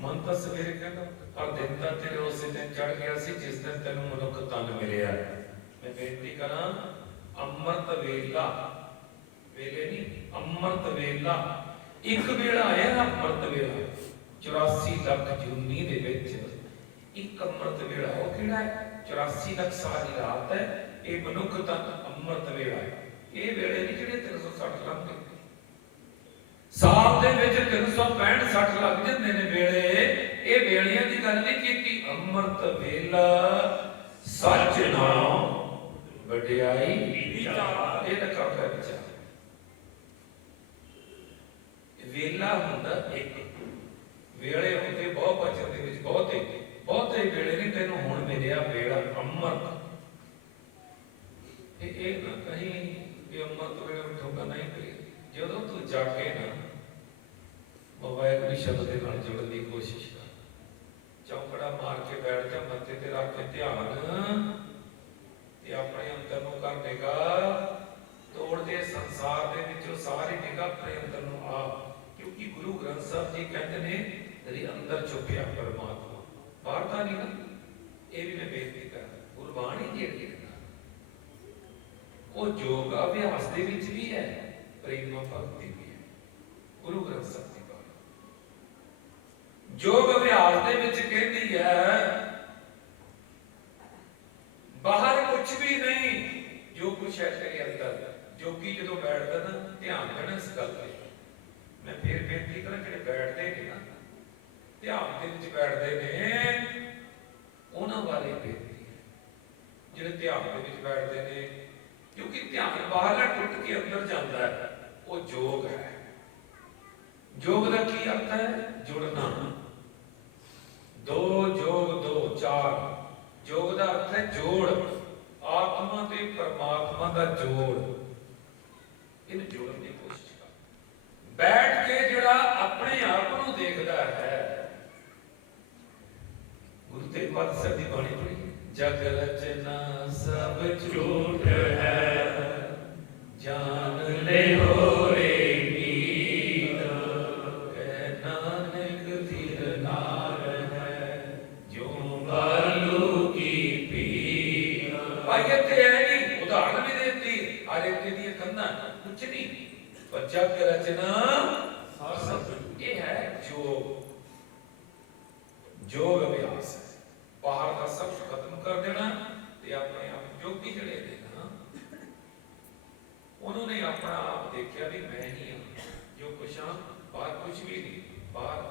ਮਨ ਤਾਂ ਸਵੇਰੇ ਕਹਿੰਦਾ ਔਰ ਦਿਨ ਤਾਂ ਤੇਰੇ ਉਸੇ ਦਿਨ ਚੜ ਗਿਆ ਸੀ ਜਿਸ ਦਿਨ ਤੈਨੂੰ ਮਨੁੱਖ ਤਨ ਮਿਲਿਆ। ਮੈਂ ਬੇਨਤੀ ਕਰਾਂ, ਅੰਮ੍ਰਿਤ ਵੇਲਾ, ਵੇਲੇ ਨਹੀਂ, ਅੰਮ੍ਰਿਤ ਵੇਲਾ, ਇੱਕ ਵੇਲਾ ਆਇਆ ਨਾ ਅੰਮ੍ਰਿਤ ਵੇਲਾ 84 ਲੱਖ ਜੂਨੀ ਦੇ ਵਿੱਚ ਇੱਕ ਅੰਮ੍ਰਿਤ ਵੇਲਾ। ਉਹ ਕਿਹੜਾ ਹੈ? 84 ਲੱਖ ਸਾਲ ਦੀ ਰਾਤ ਹੈ। ਇਹ ਮਨੁੱਖ ਤਨ ਅੰਮ੍ਰਿਤ ਵੇਲਾ ਹੈ। ਇਹ ਵੇਲੇ ਨਹੀਂ ਜਿਹੜੇ 360 ਲੰਘ ਗਏ ਸਾਲ ਦੇ ਵਿੱਚ 365 60 ਲੱਗ ਜਾਂਦੇ ਨੇ ਵੇਲੇ। ਇਹ ਵੇਲਿਆਂ ਦੀ ਗੱਲ ਨਹੀਂ ਕੀਤੀ। ਅੰਮ੍ਰਿਤ ਵੇਲਾ ਸੱਚ ਨਾਮ ਵਡਿਆਈ ਵਿਚਾਰ, ਇਹ ਲਖਾ ਹੈ ਵਿਚਾਰ। ਵੇਲਾ ਹੁੰਦਾ ਇੱਕ, ਵੇਲੇ ਹੁੰਦੇ ਬਹੁਤ ਬਚਨ ਦੇ ਵਿੱਚ ਬਹੁਤੇ ਵੇਲੇ ਨਹੀਂ। ਤੈਨੂੰ ਹੁਣ ਮਿਲਿਆ ਵੇਲਾ ਅੰਮ੍ਰਿਤ। ਇਹ ਨਾ ਕਹੀਂ ਕਿ ਅੰਮ੍ਰਿਤ ਵੇਲੇ ਉਠੋਗਾ ਨਹੀਂ। ਪਈ ਜਦੋਂ ਤੂੰ ਜਾ ਕੇ ਨਾ ਮੋਬਾਈਲ ਦੀ ਸ਼ਬਦ ਦੇ ਨਾਲ ਜੁੜਨ ਦੀ ਕੋਸ਼ਿਸ਼ ਕਰ, ਚੌਕੜਾ ਮਾਰ ਕੇ ਬੈਠ ਜਾ, ਮੱਥੇ ਤੇ ਰੱਖ ਕੇ ਧਿਆਨ, ਤੇ ਆਪਣੇ ਅੰਦਰ ਨੂੰ ਕਰ ਨਿਗਾਹ, ਤੋੜਦੇ ਸੰਸਾਰ ਦੇ ਵਿੱਚੋਂ ਸਾਰੀ ਨਿਗਾਹ ਆਪਣੇ ਅੰਦਰ ਨੂੰ ਆ। ਕਿਉਂਕਿ ਗੁਰੂ ਗ੍ਰੰਥ ਸਾਹਿਬ ਜੀ ਕਹਿੰਦੇ ਨੇ ਤੇਰੇ ਅੰਦਰ ਛੁਪਿਆ ਪਰਮਾਤਮਾ, ਬਾਹਰ ਤਾਂ ਨਹੀਂ ਨਾ। ਇਹ ਵੀ ਮੈਂ ਬੇਨਤੀ ਕਰਾਂ, ਗੁਰਬਾਣੀ ਜਿਹੜੀ ਹੈ ਉਹ ਯੋਗ ਅਭਿਆਸ ਦੇ ਵਿੱਚ ਵੀ ਹੈ, ਪ੍ਰੇਮ ਭਗਤੀ ਵੀ ਹੈ। ਗੁਰੂ ਗ੍ਰੰਥ ਸਾਹਿਬ ਦੀ ਬਾਣੀ ਯੋਗ ਅਭਿਆਸ ਦੇ ਵਿੱਚ ਕਹਿੰਦੀ ਹੈ ਬਾਹਰ ਕੁਝ ਵੀ ਨਹੀਂ, ਜੋ ਕੁਛ ਹੈ ਤੇਰੇ ਅੰਦਰ। ਜੋਗੀ ਜਦੋਂ ਬੈਠਦਾ ਨਾ, ਧਿਆਨ ਦੇਣਾ ਇਸ ਗੱਲ ਤੇ। ਮੈਂ ਫੇਰ ਬੇਨਤੀ ਕਰਾਂ, ਜਿਹੜੇ ਬੈਠਦੇ ਨੇ ਨਾ ਧਿਆਨ ਦੇ ਵਿੱਚ ਬੈਠਦੇ ਨੇ, ਉਹਨਾਂ ਬਾਰੇ ਬੇਨਤੀ ਹੈ। ਜਿਹੜੇ ਧਿਆਨ ਦੇ ਵਿੱਚ ਬੈਠਦੇ ਨੇ, ਕਿਉਂਕਿ ਧਿਆਨ ਬਾਹਰਲਾ ਟੁੱਟ ਕੇ ਅੰਦਰ ਜਾਂਦਾ ਹੈ, ਉਹ ਯੋਗ ਹੈ। ਯੋਗ ਦਾ ਕੀ ਅਰਥ ਹੈ? ਜੁੜਨਾ। ਦੋ ਯੋਗ ਦੋ 4। ਯੋਗ ਦਾ ਅਰਥ ਹੈ ਜੋੜ, ਆਤਮਾ ਤੇ ਪਰਮਾਤਮਾ ਦਾ ਜੋੜ। ਇਹਨੂੰ ਜੋੜਨ ਦੀ ਕੋਸ਼ਿਸ਼ ਕਰ। ਬੈਠ ਕੇ ਜਿਹੜਾ ਆਪਣੇ ਆਪ ਨੂੰ ਦੇਖਦਾ ਹੈ, ਗੁਰੂ ਤੇਗ ਬਹਾਦਰ ਸਾਹਿਬ ਦੀ ਬਾਣੀ ਪੜ੍ਹੀ, ਜਗ ਰਚਨਾ ਸਭ ਝੂਠ ਹੈ, ਜਾਨ ਲੈ ਹੋਰੇ ਨੀਤ, ਕਹਿ ਨਾਨਕ ਧਿਰ ਨਾਰ ਹੈ, ਜੋ ਬਾਲੂ ਕੀ ਪੀਰ। ਭਾਈ ਇੱਥੇ ਹੈ ਨਹੀਂ, ਉਦਾਹਰਨ ਵੀ ਦੇਤੀ। ਆਰੇ ਤੇ ਦੀਆਂ ਕੰਨਾਂ ਕੁਛ ਨਹੀਂ, ਪਰ ਜਗ ਰਚਨਾ ਸਭ। ਇਹ ਹੈ ਯੋਗ ਅਭਿਆਸ ਹੈ। ਬਾਹਰ ਦਾ ਸਭ ਖਤਮ ਕਰ ਦੇਣਾ ਤੇ ਆਪਣੇ ਆਪ ਜੋਗੀ ਜਿਹੜੇ ਨੇ ਨਾ, ਉਹਨਾਂ ਨੇ ਆਪਣਾ ਆਪ ਦੇਖਿਆ ਵੀ ਮੈਂ ਹੀ ਹਾਂ ਜੋ ਕੁਛ ਹਾਂ, ਬਾਹਰ ਕੁਛ ਵੀ ਨਹੀਂ। ਬਾਹਰ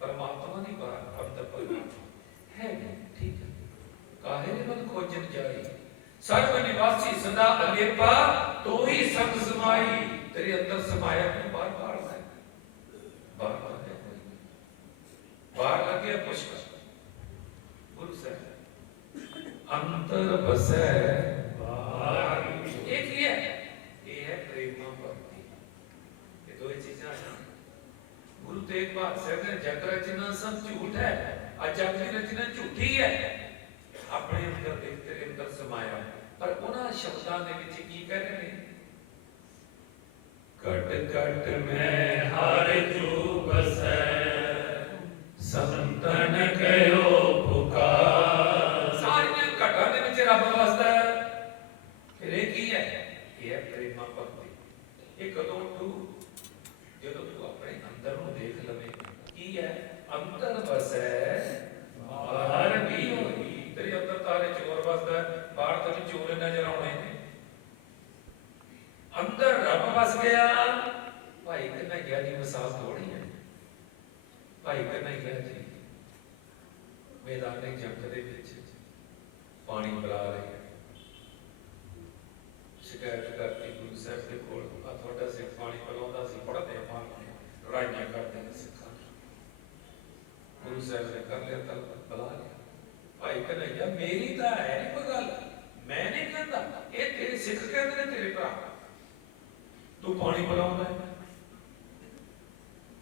ਪਰਮਾਤਮਾ ਨਹੀਂ, ਬਾਹਰ ਅੰਦਰ ਪਰਮਾਤਮਾ ਹੈ। ਠੀਕ ਹੈ। ਕਾਹੇ ਨੇ ਮਨ ਖੋਜਨ ਜਾਈ, ਸਰਬ ਨਿਵਾਸੀ ਸਦਾ ਅਲੇਪਾ, ਤੋ ਹੀ ਸਭ ਸਮਾਈ। ਤੇਰੇ ਅੰਦਰ ਸਮਾਇਆ ਨੂੰ ਬਾਹਰ ਬਾਹਰ ਹੈ, ਬਾਹਰ ਬਾਹਰ ਹੈ, ਬਾਹਰ ਲੱਗਿਆ ਪੁਸ਼ਕਰ। ਗੁਰੂ ਸਾਹਿਬ ਅੰਤਰ ਬਸੈ ਬਾਹਰ। ਇਹ ਕੀ ਹੈ? ਇਹ ਹੈ ਪ੍ਰੇਮ ਭਗਤੀ। ਇਹ ਦੋ ਚੀਜ਼ਾਂ ਹਨ। ਗੁਰੂ ਤੇਗ ਬਹਾਦਰ ਸਾਹਿਬ ਨੇ ਜਗ ਰਚਨਾ ਸਭ ਝੂਠ ਹੈ, ਅੱਜ ਜਗ ਦੀ ਰਚਨਾ ਝੂਠੀ ਹੈ। ਆਪਣੇ ਅੰਦਰ ਦੇਖ, ਤੇਰੇ ਅੰਦਰ ਸਮਾਇਆ। ਪਰ ਉਹਨਾਂ ਸ਼ਬਦਾਂ ਦੇ ਵਿੱਚ ਕੀ ਕਹਿ ਰਹੇ ਨੇ? ਘਟ ਘਟ ਮੈਂ ਹਰ ਜੂਗ बसै संतन कहो पुकार। सारियां घटां दे विच रब वसदा है। फिर ये की है? ये है प्रेमा भक्ति। ये कदों तू जदों तू अपने अंदर नूं देख लवे की है अंतर बसै बाहर भी होई। तेरे अंदर तारे चोर वसदा है, बाहर तैनूं चोर नजर आउणे ने। अंदर रब वस गया। भाई कन्हैया जी मिसाल थोड़ी है। भाई कन्हैया जी मैदाने जंग दे विच पानी पिला रहे, शिकायत करती गुरु साहब के कोल, आ तुहाडा सिख पानी पिलाउंदा सी, पढ़दे मारदे लड़ाइयां करदे ने सिखां। गुरु साहब ने कर लिया तल बुला लिया। भाई कन्हैया मेरी तो है नहीं कोई गल, मैं नहीं कहता, ये तेरे सिख कहते ने तेरे भरा, तू पानी पिलाउंदा है।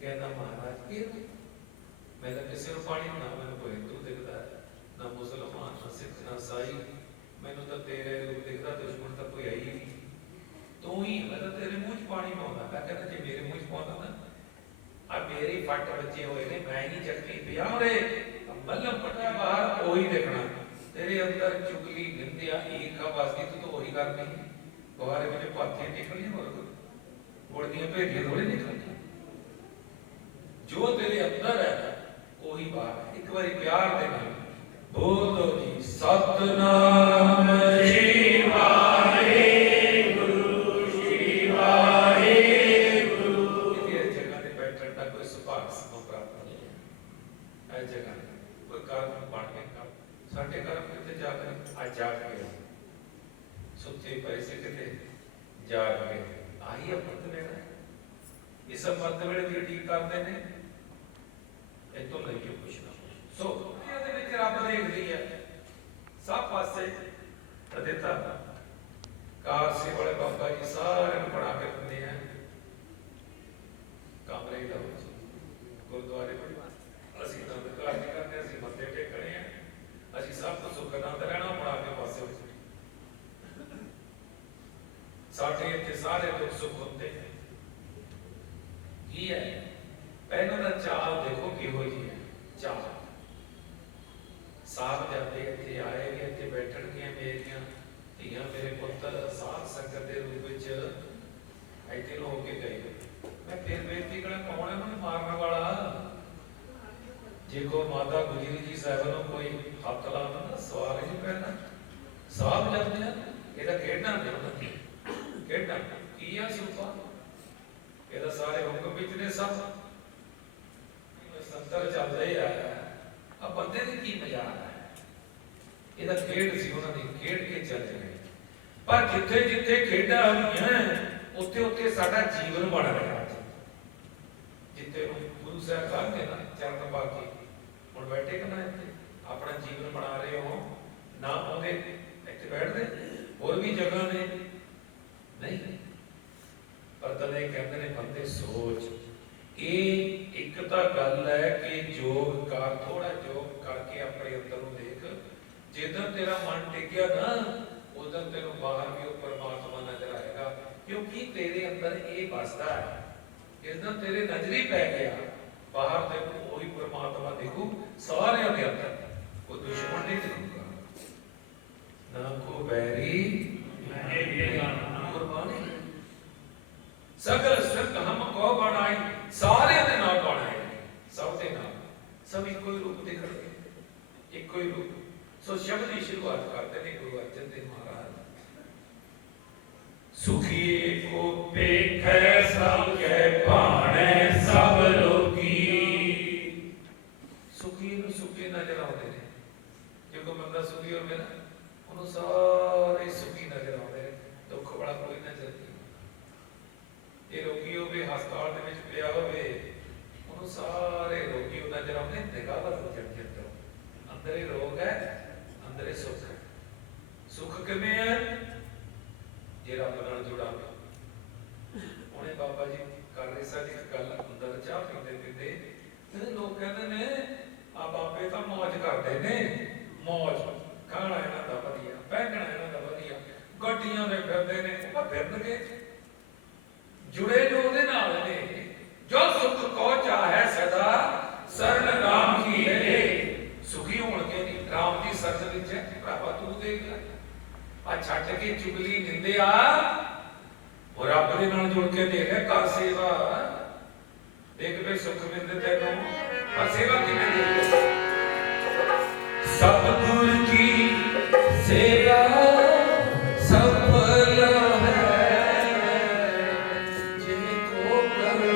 कहना महाराज फिर मैं तो किसी को पानी ना, मैंने कोई हिंदू दिखता है ना मुसलमान ना सिख ना ईसाई, मैंने तो तेरे रूप दिखता, दुश्मन तो कोई आई नहीं, तू ही। मैं तो तेरे मुंह च पानी पाਉਂਦਾ। मैं कहना जे मेरे मुंह च पाਉਂਦਾ ना आ मेरे फट बच्चे हुए ने, मैं ही चटनी पिया रे मल्लम पटा बाहर वही देखना। तेरे अंदर चुगली निंदिया ईर्खा वास्ती तो वही करनी बाहर मैंने पाथियां निकलियां और गुड़ दी भेड़ियां थोड़ी निकलियां। जो तेरे अंदर है वही बाहर। एक बार प्यार देना बोलो जी सतनाम श्री वाहेगुरु श्री वाहेगुरु। इस जगह पे बैठने का कोई सुभाग समां प्राप्त नहीं है। इस जगह कोई कर्म बन के कर साडे कर्म किते जाकर आज जाग गए सुते पैसे किते जाग गए आई अमृत वेला। इस अमृत वेले की ठीक करते हैं इतों लगे कुछ ना। सो ਇਹਦੇ ਵਿੱਚ ਰੱਬ ਦੇਖਦੀ ਹੈ ਸਭ ਪਾਸੇ ਦਿੱਤਾ। ਕਾਰਸੇ ਵਾਲੇ ਬਾਬਾ ਜੀ ਸਾਰਿਆਂ ਨੂੰ ਬਣਾ ਕੇ ਦਿੰਦੇ ਆ ਕਮਰੇ ਦਾ ਗੁਰਦੁਆਰੇ ਅਸੀਂ ਤਾਂ ਘਰ ਨਹੀਂ ਕਰਦੇ, ਅਸੀਂ ਮੱਥੇ ਟੇਕਣੇ ਆ, ਅਸੀਂ ਸਭ ਤੋਂ ਸੁੱਖ ਆਨੰਦ ਰਹਿਣਾ ਬਣਾ ਕੇ ਪਾਸੇ ਸਾਡੇ ਇੱਥੇ ਸਾਰੇ ਦੁੱਖ ਸੁੱਖ ਹੁੰਦੇ ਨੇ। ਕੀ ਹੈ ਪਹਿਲਾਂ ਦਾ ਚਾਲ ਦੇਖੋ ਕਿਹੋ ਜਿਹੀ ਹੈ। ਚਾਲ ਸਾਧ ਜਾਂਦੇ ਇੱਥੇ ਆਏਗੇ, ਇੱਥੇ ਬੈਠਣਗੀਆਂ ਮੇਰੀਆਂ ਧੀਆਂ ਮੇਰੇ ਪੁੱਤਰ ਸਾਧ ਸੰਗਤ ਦੇ ਰੂਪ ਵਿੱਚ ਇੱਥੇ ਹੋ ਕੇ ਗਏ। ਮੈਂ ਫਿਰ ਬੇਨਤੀ ਕਰਾਂ ਕੌਣ ਹੈ ਮੈਨੂੰ ਮਾਰਨ ਵਾਲਾ? ਜੇ ਕੋ ਮਾਤਾ ਗੁਜਰੀ ਜੀ ਸਾਹਿਬ ਨੂੰ ਕੋਈ ਹੱਥ ਲਾਉਣਾ ਨਾ ਸਵਾਲ ਹੀ ਪੈਣਾ। ਸਾਧ ਜਾਂਦੇ ਆ ਇਹਦਾ ਖੇਡਣਾ ਨਹੀਂ ਹੁੰਦਾ। ਖੇਡਣਾ ਕੀ ਆ ਸੁਪਾ ਇਹਦਾ ਸਾਰੇ ਹੁਕਮ ਵਿੱਚ ਨੇ ਸਭ ਸੰਤਰ ਚੱਲਦੇ ਆ ਬੰਦੇ ਦੀ ਕੀ ਮਜ਼ਾਕ ਹੈ। ਇਹਦਾ ਖੇਡ ਸੀ ਉਹਨਾਂ ਦੀ, ਖੇਡ ਕੇ ਚੱਲ ਰਹੇ। ਪਰ ਜਿੱਥੇ ਜਿੱਥੇ ਖੇਡਾਂ ਹੋਈਆਂ ਉੱਥੇ ਉੱਥੇ ਸਾਡਾ ਜੀਵਨ ਬਣ ਰਿਹਾ। ਜਿੱਥੇ ਗੁਰੂ ਸਾਹਿਬ ਕਹਿੰਦੇ ਨਾ ਚਰਨ ਪਾ ਕੇ ਹੁਣ ਬੈਠੇ ਕਿ ਨਾ ਇੱਥੇ ਆਪਣਾ ਜੀਵਨ ਬਣਾ ਰਹੇ ਹੋ ਨਾ, ਆਉਂਦੇ ਇੱਥੇ ਬੈਠਦੇ ਹੋਰ ਵੀ ਜਗ੍ਹਾ ਨੇ ਨਹੀਂ। ਪਰ ਤਦੇ ਕਹਿੰਦੇ ਨੇ ਬੰਦੇ ਸੋਚ। ਇਹ ਇੱਕ ਤਾਂ ਗੱਲ ਹੈ ਕਿ ਯੋਗ ਕਰ, ਥੋੜਾ ਯੋਗ ਕਰਕੇ ਆਪਣੇ ਅੰਦਰ ਨੂੰ ਦੇਖ। ਜਿੱਦਾਂ ਤੇਰਾ ਮਨ ਟਿਕਿਆ ਨਾ ਉਦੋਂ ਤੈਨੂੰ ਬਾਹਰ ਵੀ ਉਹ ਪਰਮਾਤਮਾ ਨਜ਼ਰ ਆਏਗਾ, ਕਿਉਂਕਿ ਤੇਰੇ ਅੰਦਰ ਇਹ ਵਸਦਾ ਹੈ। ਜਿੱਦਾਂ ਤੇਰੇ ਨਜ਼ਰੀ ਪੈ ਗਿਆ ਬਾਹਰ ਤੈਨੂੰ ਉਹੀ ਪਰਮਾਤਮਾ ਦੇਖੂ ਸਾਰਿਆਂ ਦੇ ਅੰਦਰ। ਕੋਈ ਦੁਸ਼ਮਣ ਨਹੀਂ ਦਿਖੂਗਾ ਨਾ ਕੋ ਬੈਰੀ ਕੁਰਬਾਨੀ। ਸਗਲ ਸਿਰਕ ਹਮ ਕੋ ਬਣਾਈ, ਸਾਰਿਆਂ ਦੇ ਨਾਲ ਬਣਾਏ, ਸਭ ਦੇ ਨਾਲ, ਸਭ ਇੱਕੋ ਹੀ ਰੂਪ ਦਿਖਣਗੇ, ਇੱਕੋ ਹੀ ਰੂਪ। ਸੋ ਸ਼ਬਦ ਦੀ ਸ਼ੁਰੂਆਤ ਕਰਦੇ ਨੇ ਗੁਰੂ ਅਰਜਨ ਦੇਵ ਮਹਾਰਾਜ। ਸੁਖੀਏ ਕੋ ਵੇਖੈ ਸਭ ਕੈ ਭਾਣੈ ਸਭ ਲੋਕੀ। ਸੁਖੀ ਨੂੰ ਸੁਖੀ ਨਜ਼ਰ ਆਉਂਦੇ ਨੇ। ਜੇ ਕੋਈ ਬੰਦਾ ਸੁਖੀ ਹੋਵੇ ਨਾ ਉਹਨੂੰ ਸਾਰੇ ਸੁਖੀ ਨਜ਼ਰ ਆਉਂਦੇ ਨੇ, ਦੁੱਖ ਵਾਲਾ ਕੋਈ ਨਜ਼ਰ ਨਹੀਂ। ਇਹ ਰੋਗੀ ਹੋਵੇ ਹਸਪਤਾਲ ਦੇ ਵਿੱਚ ਪਿਆ ਹੋਵੇ ਉਹਨੂੰ ਸਾਰੇ ਰੋਗੀ ਨਜ਼ਰ ਆਉਂਦੇ। ਨਿਗਾਹ ਦਾ ਜੜ ਅੰਦਰ ਹੀ ਰੋਗ ਹੈ, ਅੰਦਰ ਹੀ ਸੁੱਖ ਹੈ। ਸੁੱਖ ਕਿਵੇਂ ਹੈ? ਜੇ ਰੱਬ ਨਾਲ ਜੁੜਾ। ਉਹਨੇ ਬਾਬਾ ਜੀ ਕਰ ਰਹੇ ਸਾਡੀ ਗੱਲ ਅੰਦਰ ਚਾਹ ਪੀਂਦੇ ਪੀਂਦੇ ਤੇ ਲੋਕ ਕਹਿੰਦੇ ਨੇ ਆ ਬਾਬੇ ਤਾਂ ਮੌਜ ਕਰਦੇ ਨੇ, ਮੌਜ ਖਾਣਾ ਇਹਨਾਂ ਦਾ ਵਧੀਆ, ਪਹਿਨਣਾ ਇਹਨਾਂ ਦਾ ਵਧੀਆ, ਗੱਡੀਆਂ ਦੇ ਫਿਰਦੇ ਨੇ। ਉਹ ਫਿਰਨਗੇ ਜੁੜੇ ਜੋ ਉਹਦੇ ਨਾਲ ਨੇ। ਜੋ ਸੁੱਖ ਕੋ ਚਾਹੇ ਛੱਡ ਕੇ ਚੁਗਲੀ ਨਿੰਦਿਆ, ਉਹ ਰੱਬ ਦੇ ਨਾਲ ਜੁੜ ਕੇ ਦੇਖ ਕਰ ਸੇਵਾ, ਦੇਖ ਵੇ ਸੁਖ ਮਿਲਦੇ ਤੈਨੂੰ, ਪਰ ਸੇਵਾ ਕਿਵੇਂ ਦੇ? ਸਤਿਗੁਰ ਕੀ ਸੇਵਾ ਸਫਲ ਹੈ, ਜਿਨਕੋ ਕਰੈ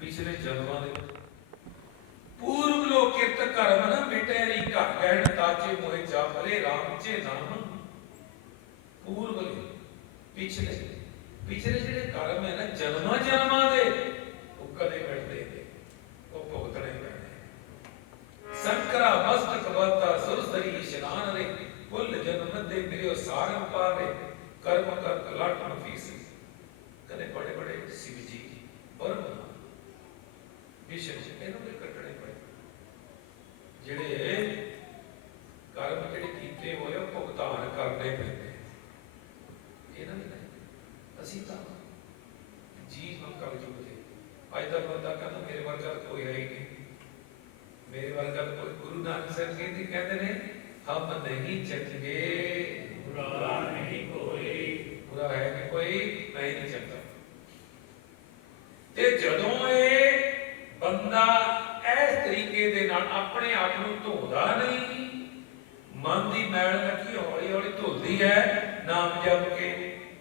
ਪਿਛਲੇ ਜਨਮਾਂ ਦੇ ਪੂਰਵ ਲੋਕ ਕਿਰਤ ਕਰਮ ਨਾ ਮਿਟੇ ਰੀ ਘਰ ਕਹਿਣ ਤਾਜੇ ਮੋਏ ਜਾਪਲੇ ਰਾਮ ਚੇ ਨਾਮ ਪੂਰਵ ਪਿਛਲੇ ਜਿਹੜੇ ਕਰਮ ਹੈ ਨਾ ਜਨਮਾਂ ਦੇ ਉਹ ਕਦੇ ਮਿਟਦੇ ਨਹੀਂ, ਉਹ ਭੁਗਤਣੇ ਪੈਣੇ। ਸੰਕਰਾ ਮਸਤਕ ਵਾਤਾ ਸੁਰਸਰੀ ਇਸ਼ਨਾਨ ਰੇ ਕੁੱਲ ਜਨਮ ਦੇ ਮਿਲਿਓ ਸਾਰੰ ਪਾਵੇ ਕਰਮ ਕਰ ਕਲਟ ਨਫੀਸ। ਕਦੇ ਬੜੇ शिव जी परम विषय ਇਹਨਾਂ ਦੇ ਕੱਟਣੇ ਪਏ, ਜਿਹੜੇ ਕਰਮ ਜਿਹੜੇ ਕੀਤੇ ਹੋਏ ਭੁਗਤਾ ਅੱਜ ਤੱਕ ਬੰਦਾ ਕਹਿੰਦਾ ਮੇਰੇ ਵਰਗਾ ਤਾਂ ਕੋਈ ਹੈ ਹੀ ਨਹੀਂ, ਮੇਰੇ ਵਰਗਾ ਤਾਂ ਕੋਈ। ਗੁਰੂ ਨਾਨਕ ਸਾਹਿਬ ਜੀ ਕਹਿੰਦੇ ਨੇ ਹਮ ਨਹੀਂ ਚੰਗੇ, ਬੁਰਾ ਨਹੀਂ ਕੋਈ, ਬੁਰਾ ਹੈ ਕਿ ਕੋਈ ਮੈਂ ਨਹੀਂ ਚੰਗਾ। ਤੇ ਜਦੋਂ ਇਹ ਬੰਦਾ ਇਸ ਤਰੀਕੇ ਦੇ ਨਾਲ ਆਪਣੇ ਆਪ ਨੂੰ ਧੋਦਾ ਨਹੀਂ, ਮਨ ਦੀ ਮੈਲ ਰੱਖੀ ਹੌਲੀ ਹੌਲੀ ਧੁਲਦੀ ਹੈ ਨਾਮ ਜਪ ਕੇ।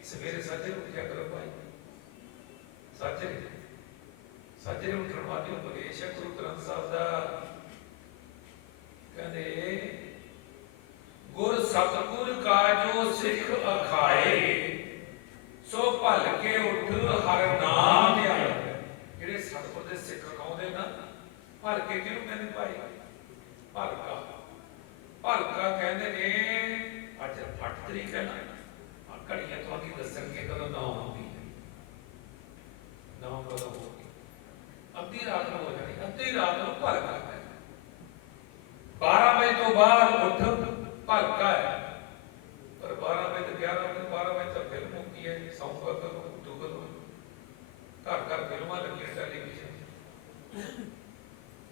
ਸਵੇਰੇ ਸਾਜਰੇ ਉੱਠਿਆ ਕਰੋ ਭਾਈ, ਸਾਜਰੇ ਉੱਠਣ ਵਾਲੀ ਉਪਦੇਸ਼ ਹੈ ਗੁਰੂ ਗ੍ਰੰਥ ਸਾਹਿਬ ਦਾ। ਕਹਿੰਦੇ ਗੁਰ ਸਤਿਗੁਰ ਕਾ ਜੋ ਸਿੱਖ ਅਖਾਏ, ਸੋ ਭਲ ਕੇ ਉੱਠ ਹਰ ਨਾਮ ਧਿਆਏ। ਜਿਹੜੇ ਸਤਿਗੁਰ ਦੇ ਸਿੱਖ ਕਹਾਉਂਦੇ ਨਾ, ਭਲ ਕੇ ਕਿਹਨੂੰ ਕਹਿੰਦੇ ਭਾਈ? ਭਲਕਾ, ਭਲਕਾ ਕਹਿੰਦੇ ਨੇ। ਅੱਜ 8 ਤਰੀਕ ਹੈ ਨਾ, ਆ ਘੜੀਆਂ ਤੁਹਾਨੂੰ ਦੱਸਣਗੇ ਕਦੋਂ ਨਾ ਹੁੰਦੀ ਹੈ, ਨਾ ਕਦੋਂ ਹੋਗੀ। ਅੱਧੀ ਰਾਤ ਨੂੰ ਹੋ ਜਾਣੀ, ਅੱਧੀ ਰਾਤ ਨੂੰ ਭਲਕਾ ਹੈ। 12 ਵਜੇ ਤੋਂ ਬਾਅਦ ਉੱਠ ਭਲਕਾ ਹੈ, ਪਰ 12 ਵਜੇ ਤੋਂ 11 ਵਜੇ, 12 ਵਜੇ ਤੱਕ ਫਿਲਮ ਹੁੰਦੀ ਹੈ। ਸੌਂਫਾ ਕਰੋ, ਦੁਗਲ ਘਰ ਘਰ ਫਿਲਮਾਂ ਲੱਗੀਆਂ ਟੈਲੀਵਿਜ਼ਨ।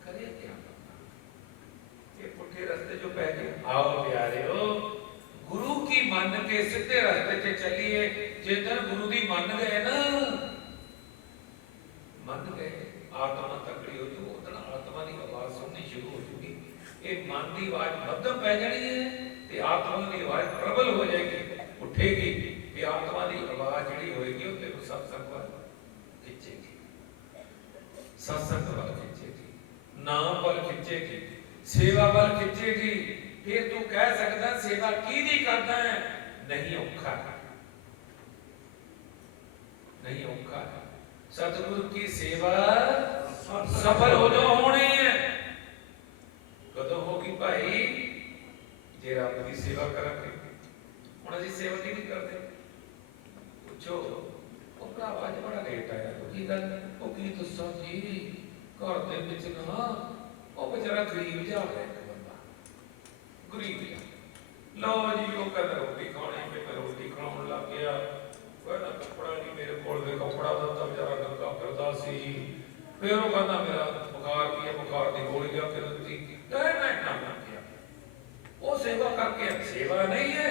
ਕਰੇ ਕਿਆ ਇਹ ਪੁੱਠੇ ਰਸਤੇ ਜੋ ਪੈ ਗਏ। ਆਓ ਪਿਆਰਿਓ, ਗੁਰੂ ਕੀ ਮੰਨ ਕੇ ਸਿੱਧੇ ਰਸਤੇ ਤੇ ਚੱਲੀਏ। ਜਿੱਦਣ ਗੁਰੂ ਦੀ ਮੰਨ ਗਏ ਨਾ, ਮੰਨ ਗਏ, ਆਤਮਾ ਤਕੜੀ ਹੋ ਜੂ, ਉਦੋਂ ਆਤਮਾ ਦੀ ਆਵਾਜ਼ ਸੁਣਨੀ ਸ਼ੁਰੂ ਹੋ ਜੂਗੀ। ਇਹ ਮਨ ਦੀ ਆਵਾਜ਼ ਮੱਧਮ ਪੈ ਜਾਣੀ ਹੈ ਤੇ ਆਤਮਾ ਦੀ ਆਵਾਜ਼ ਪ੍ਰਬਲ ਹੋ ਜਾਏਗੀ, ਉੱਠੇਗੀ। ਤੇ ਆਤਮਾ ਦੀ ਆਵਾਜ਼ ਜਿਹੜੀ ਹੋਏਗੀ ਉਹ ਤੈਨੂੰ ਸਤਸੰਗ ਵੱਲ ਖਿੱਚੇਗੀ, ਸਤਸੰਗ ਵੱਲ ਖਿੱਚੇਗੀ, ਨਾਮ ਵੱਲ ਖਿੱਚੇਗੀ, ਸੇਵਾ ਵੱਲ ਖਿੱਚੇਗੀ। ਫਿਰ ਤੂੰ ਕਹਿ ਸਕਦਾ ਸੇਵਾ ਕਿਹਦੀ ਕਰਦਾ ਹੈ? ਨਹੀਂ ਔਖਾ, ਨਹੀਂ ਔਖਾ। ਸਤਿਗੁਰੂ ਕੀ ਸੇਵਾ ਸਫਲ ਹੋਣੀ ਹੈ। ਕਦੋਂ ਹੋਗੀ ਭਾਈ? ਜੇ ਰੱਬ ਦੀ ਸੇਵਾ ਕਰਾਂਗੇ। ਹੁਣ ਅਸੀਂ ਸੇਵਾ ਕਿਹਦੀ ਕਰਦੇ? ਪੁੱਛੋ, ਉਹ ਭਰਾਵਾ ਅੱਜ ਬੜਾ ਲੇਟ ਆਇਆ, ਕੀ ਗੱਲ? ਉਹ ਕੀ ਦੱਸਾਂ ਜੀ, ਘਰ ਦੇ ਵਿੱਚ ਨਾ ਉਹ ਵਿਚਾਰਾ ਗਰੀਬ ਜਿਹਾ ਹੈ, ਇੱਕ ਬੰਦਾ ਗਰੀਬ ਜਿਹਾ। ਲਓ ਜੀ, ਉਹ ਕਹਿੰਦਾ ਰੋਟੀ ਖਾਣੀ, ਤੇ ਮੈਂ ਰੋਟੀ ਖਾਣ ਲੱਗ ਗਿਆ। ਕਹਿੰਦਾ ਕੱਪੜਾ ਨਹੀਂ ਮੇਰੇ ਕੋਲ, ਦੇ ਕੱਪੜਾ ਦਿੱਤਾ, ਵਿਚਾਰਾ ਨੰਗਾ ਫਿਰਦਾ ਸੀ। ਫਿਰ ਉਹ ਕਹਿੰਦਾ ਮੇਰਾ ਬੁਖਾਰ ਕੀ ਹੈ, ਬੁਖਾਰ ਦੀ ਗੋਲੀ ਲਿਆ ਕੇ ਦਿੱਤੀ। ਮੈਂ ਕੰਮ ਲੱਗ ਗਿਆ। ਉਹ ਸੇਵਾ ਕਰਕੇ ਸੇਵਾ ਨਹੀਂ ਹੈ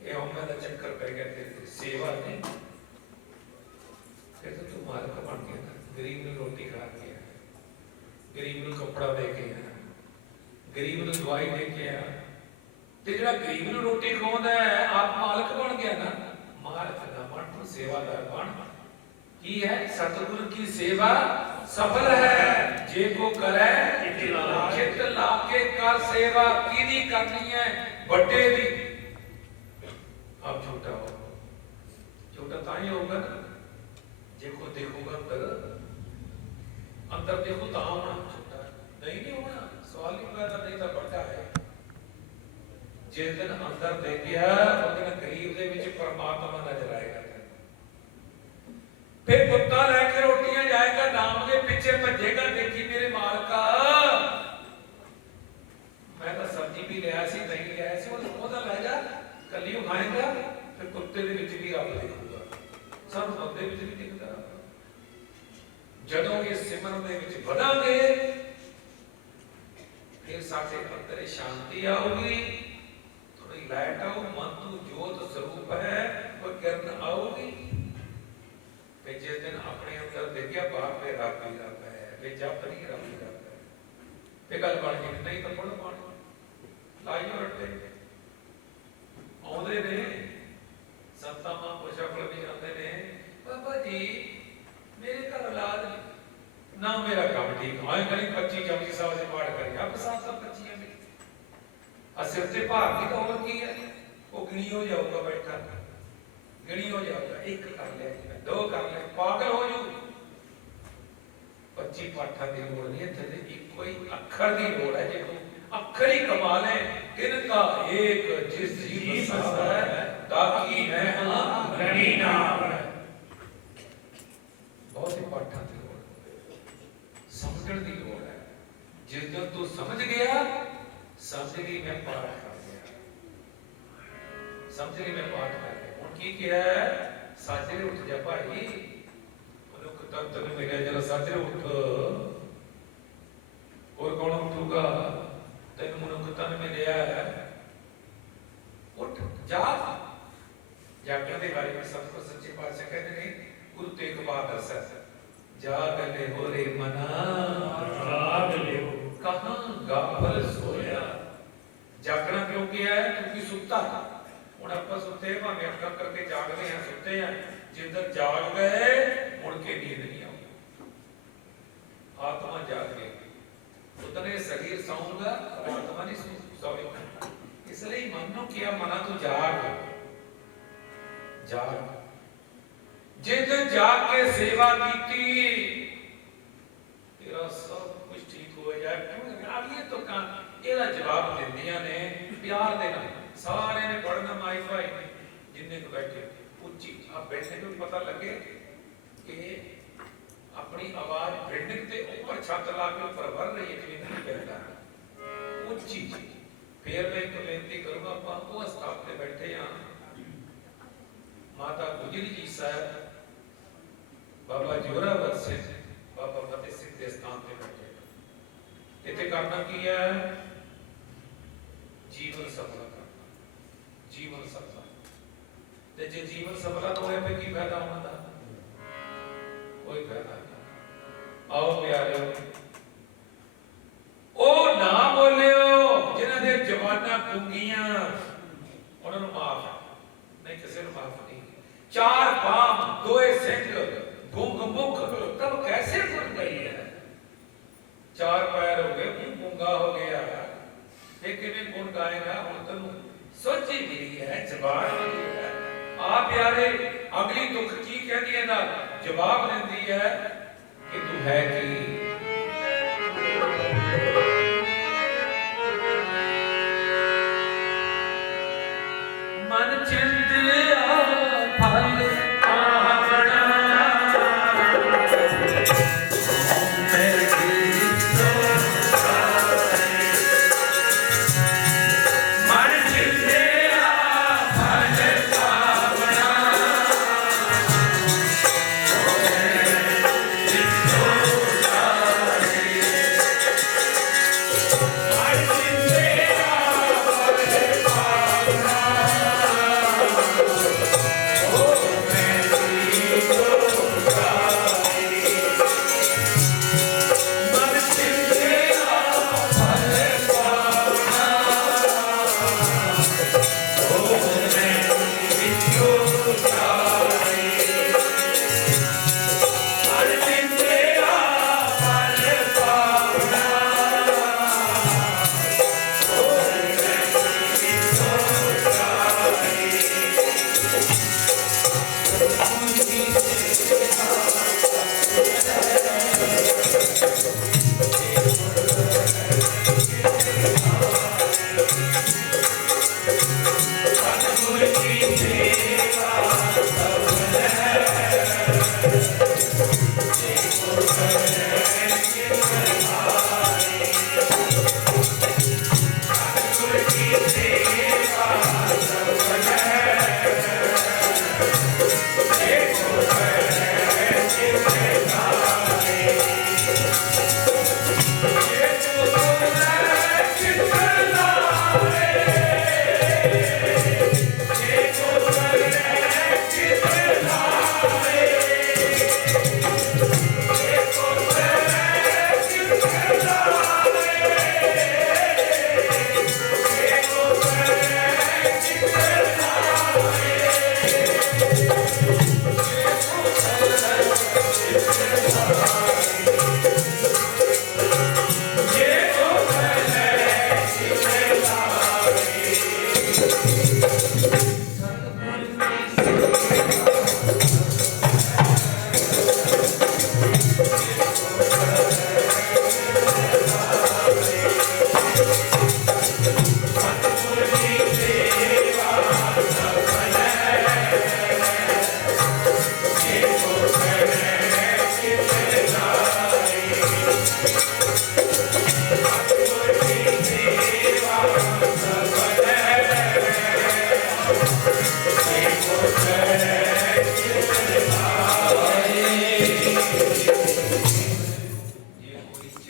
ਇਹ, ਉਹਨਾਂ ਦਾ ਚੱਕਰ ਪੈ ਗਿਆ ਤੇ ਸੇਵਾ ਨਹੀਂ। ਫਿਰ ਤੂੰ ਮਾਲਕ ਬਣ ਗਿਆ, ਗਰੀਬ ਨੂੰ ਰੋਟੀ ਖਾ ਕੇ, ਗਰੀਬ ਨੂੰ ਕੱਪੜਾ ਦੇ ਕੇ, ਗਰੀਬ ਨੂੰ ਦਵਾਈ ਦੇ ਕੇ ਆ। ਤੇ ਜਿਹੜਾ ਗਰੀਬ ਨੂੰ ਰੋਟੀ ਖਵਾਉਂਦਾ ਹੈ ਆਪ ਮਾਲਕ ਬਣ ਗਿਆ ਨਾ। ਮਾਲਕ ਦਾ ਬਣ, ਤੂੰ ਸੇਵਾਦਾਰ ਬਣ। ਕੀ ਹੈ? ਸਤਿਗੁਰ ਕੀ ਸੇਵਾ ਸਫਲ ਹੈ ਜੇ ਕੋ ਕਰੇ ਚਿੱਤ ਲਾ ਕੇ ਕਰ ਸੇਵਾ। ਕਿਹਦੀ ਕਰਨੀ ਹੈ? ਵੱਡੇ ਦੀ। ਆਪ ਛੋਟਾ ਹੋ, ਛੋਟਾ ਤਾਂ ਹੀ ਹੋਊਗਾ ਨਾ ਜੇ ਕੋ ਦੇਖੂਗਾ ਅੰਦਰ, ਅੰਦਰ ਦੇਖੋ ਤਾਂ ਹੋਣਾ। ਛੋਟਾ ਨਹੀਂ ਹੋਣਾ, ਸਵਾਲ ਨਹੀਂ ਪੈਦਾ, ਨਹੀਂ ਤਾਂ ਵੱਡਾ ਹੈ। ਜਿਸ ਦਿਨ ਅੰਦਰ ਦੇਖਿਆ ਉਹ ਦਿਨ ਗਰੀਬ ਦੇ ਵਿੱਚ ਪਰਮਾਤਮਾ ਨਜ਼ਰ ਆਏਗਾ। ਫਿਰ ਕੁੱਤਾ ਲੈ ਕੇ ਰੋਟੀਆਂ ਜਾਏਗਾ, ਨਾਮ ਦੇ ਪਿੱਛੇ ਭੱਜੇਗਾ, ਦੇਖੀ ਮੇਰੇ ਮਾਲਕਾ ਮੈਂ ਤਾਂ ਸਬਜ਼ੀ ਵੀ ਲਿਆ ਸੀ, ਨਹੀਂ ਲਿਆ ਸੀ, ਉਹਦਾ ਲੈ ਜਾ, ਕੱਲੀ ਉਹ ਖਾਏਗਾ। ਫਿਰ ਕੁੱਤੇ ਦੇ ਵਿੱਚ ਵੀ ਰੱਬ ਦੇਖੂਗਾ, ਸਾਨੂੰ ਬੰਦੇ ਵਿੱਚ ਵੀ ਦਿਖਦਾ। ਜਦੋਂ ਇਹ ਸਿਮਰਨ ਦੇ ਵਿੱਚ ਵਧਾਂਗੇ ਫਿਰ ਸਾਡੇ ਅੰਦਰ ਸ਼ਾਂਤੀ ਆਊਗੀ, ਥੋੜੀ ਲਾਈਟ ਆਊ, ਮਨ ਤੋਂ ਜੋਤ ਸਰੂਪ ਹੈ ਉਹ ਕਿਰਨ ਆਊਗੀ। ਫਿਰ ਜਿਸ ਦਿਨ ਆਪਣੇ ਅੰਦਰ ਦੇਖਿਆ ਬਾਹਰ ਤੇ ਰੱਬ ਹੀ ਰੱਬ ਹੈ, ਫਿਰ ਜਪ ਨਹੀਂ ਰੱਬ ਹੀ ਰੱਬ ਹੈ, ਇਹ ਗੱਲ ਬਣ ਗਈ। ਨਹੀਂ ਤਾਂ ਪੜੋ ਪਾਣੀ ਲਾਈਓ ਰੱਟੇ ਆਉਂਦੇ ਨੇ, ਸੰਤਾਂ ਮਹਾਂਪੁਰਸ਼ਾਂ ਕੋਲ ਵੀ ਜਾਂਦੇ ਨੇ, ਬਾਬਾ ਜੀ ਮੇਰੇ ਘਰ ਔਲਾਦ ਨਹੀਂ ਨਾ, ਮੇਰਾ ਕੰਮ ਠੀਕ ਆਏ ਕਰੀ 25 ਜਪਜੀ ਸਾਹਿਬ ਦੇ ਪਾਠ ਕਰੀ, ਆਪ ਸਾਥ ਸਭ 25 ਹੈ ਆ ਸਿਰ ਤੇ ਭਾਰ ਨਹੀਂ ਤਾਂ ਹੋਰ ਕੀ ਹੈ? ਉਹ ਗਿਣੀ ਹੋ ਜਾਊਗਾ, ਬੈਠਾ ਗਿਣੀ ਹੋ ਜਾਊਗਾ। ਇੱਕ ਕਰ ਲਿਆ, ਦੋ ਕਰ ਲਿਆ, ਪਾਗਲ ਹੋ ਜੂ। 25 ਪਾਠਾਂ ਦੀ ਲੋੜ ਨਹੀਂ, ਇੱਥੇ ਤੇ ਇੱਕੋ ਹੀ ਅੱਖਰ ਦੀ ਲੋੜ ਹੈ। ਜੇ ਅੱਖਰ ਹੀ ਕਮਾਲ ਹੈ, ਤਿੰਨ ਕਾ ਏਕ ਜਿਸ ਜੀ ਬਸਾ ਹੈ, ਤਾਕੀ ਮੈਂ ਹਾਂ ਰਣੀ ਨਾਮ ਹੈ। ਬਹੁਤ ਹੀ ਪਾਠਾਂ ਦੀ ਲੋੜ, ਸਮਝਣ ਦੀ ਲੋੜ ਹੈ। ਜਿਸ ਦਿਨ ਤੂੰ ਸਮਝ ਗਿਆ, ਸਮਝ ਗਈ ਮੈਂ ਪਾਠ ਕਰ ਗਿਆ, ਸਮਝ ਗਈ ਮੈਂ ਪਾਠ ਕਰ ਗਿਆ। ਹੁਣ ਕੀ ਕਿਹਾ? ਸਾਜਰੇ ਉੱਠ ਜਾ ਭਾਈ, ਮਨੁੱਖ ਤਨ ਤਨ साजरे उठ, और कौन उठूगा? तेन मनुखता ने मिलिया है, उठ जाग। जागने के बारे में सबको सच्चे पातशाह कहते हैं, गुरु तेग बहादुर साहब, जाग ले हो रे मना, जाग ले हो कहाँ गाफल सोया। जागना क्यों किया है? क्योंकि सुता हुण आपां सुते भावें अक्खां करके जागदे हैं, सुते हैं, जिधर जाग गए मुड़ के नींद नहीं आती, आत्मा जाग गई, उतने शरीर सौंगा, आत्मा नहीं सोएगा। इसलिए मनो किया, मना तो जाग, जाग। जिद जाग के सेवा की, तेरा सब कुछ ठीक हो जाए। क्यों यार, ये तो कहां ਇਹਦਾ जवाब ਦਿੰਦੀਆਂ ਨੇ प्यार ਦੇ ਨਾਲ। सारे ने पढ़ना माई भाई जिन्ने को बैठे उच्ची आप बैठने को पता लगे कि अपनी आवाज बिल्डिंग के ऊपर छत ला के ऊपर भर रही है, जिन्हें नहीं बैठा उच्ची। फिर मैं एक बेनती करूंगा, आप वो स्थान पे बैठे हैं, माता गुजरी जी साहब, बाबा जोरावर सिंह, बाबा फतेह सिंह के स्थान पे बैठे। इतने करना की है? जीवन सफल करना, जीवन सफल। ते जे जीवन सफल तो होए पे की फायदा होना था? कोई फायदा नहीं। आओ प्यारे, ओ ना बोलियो जिन्हां दे जवाना गुंगियां, उन्हां नूं माफ नहीं, किसी नूं माफ नहीं। चार पाम दोए सिंह गुंग मुख, तब कैसे सुन गई है? चार पैर हो गए, मुंह गूंगा हो गया, किवें गुण गाएगा? हुण तैनूं सोची मिली है, जवान मिली है। आ प्यारे, अगली दुख की कहदी है दा जवाब देंदी है कि तू है की। मन चिंतिया फल आवना, Amen.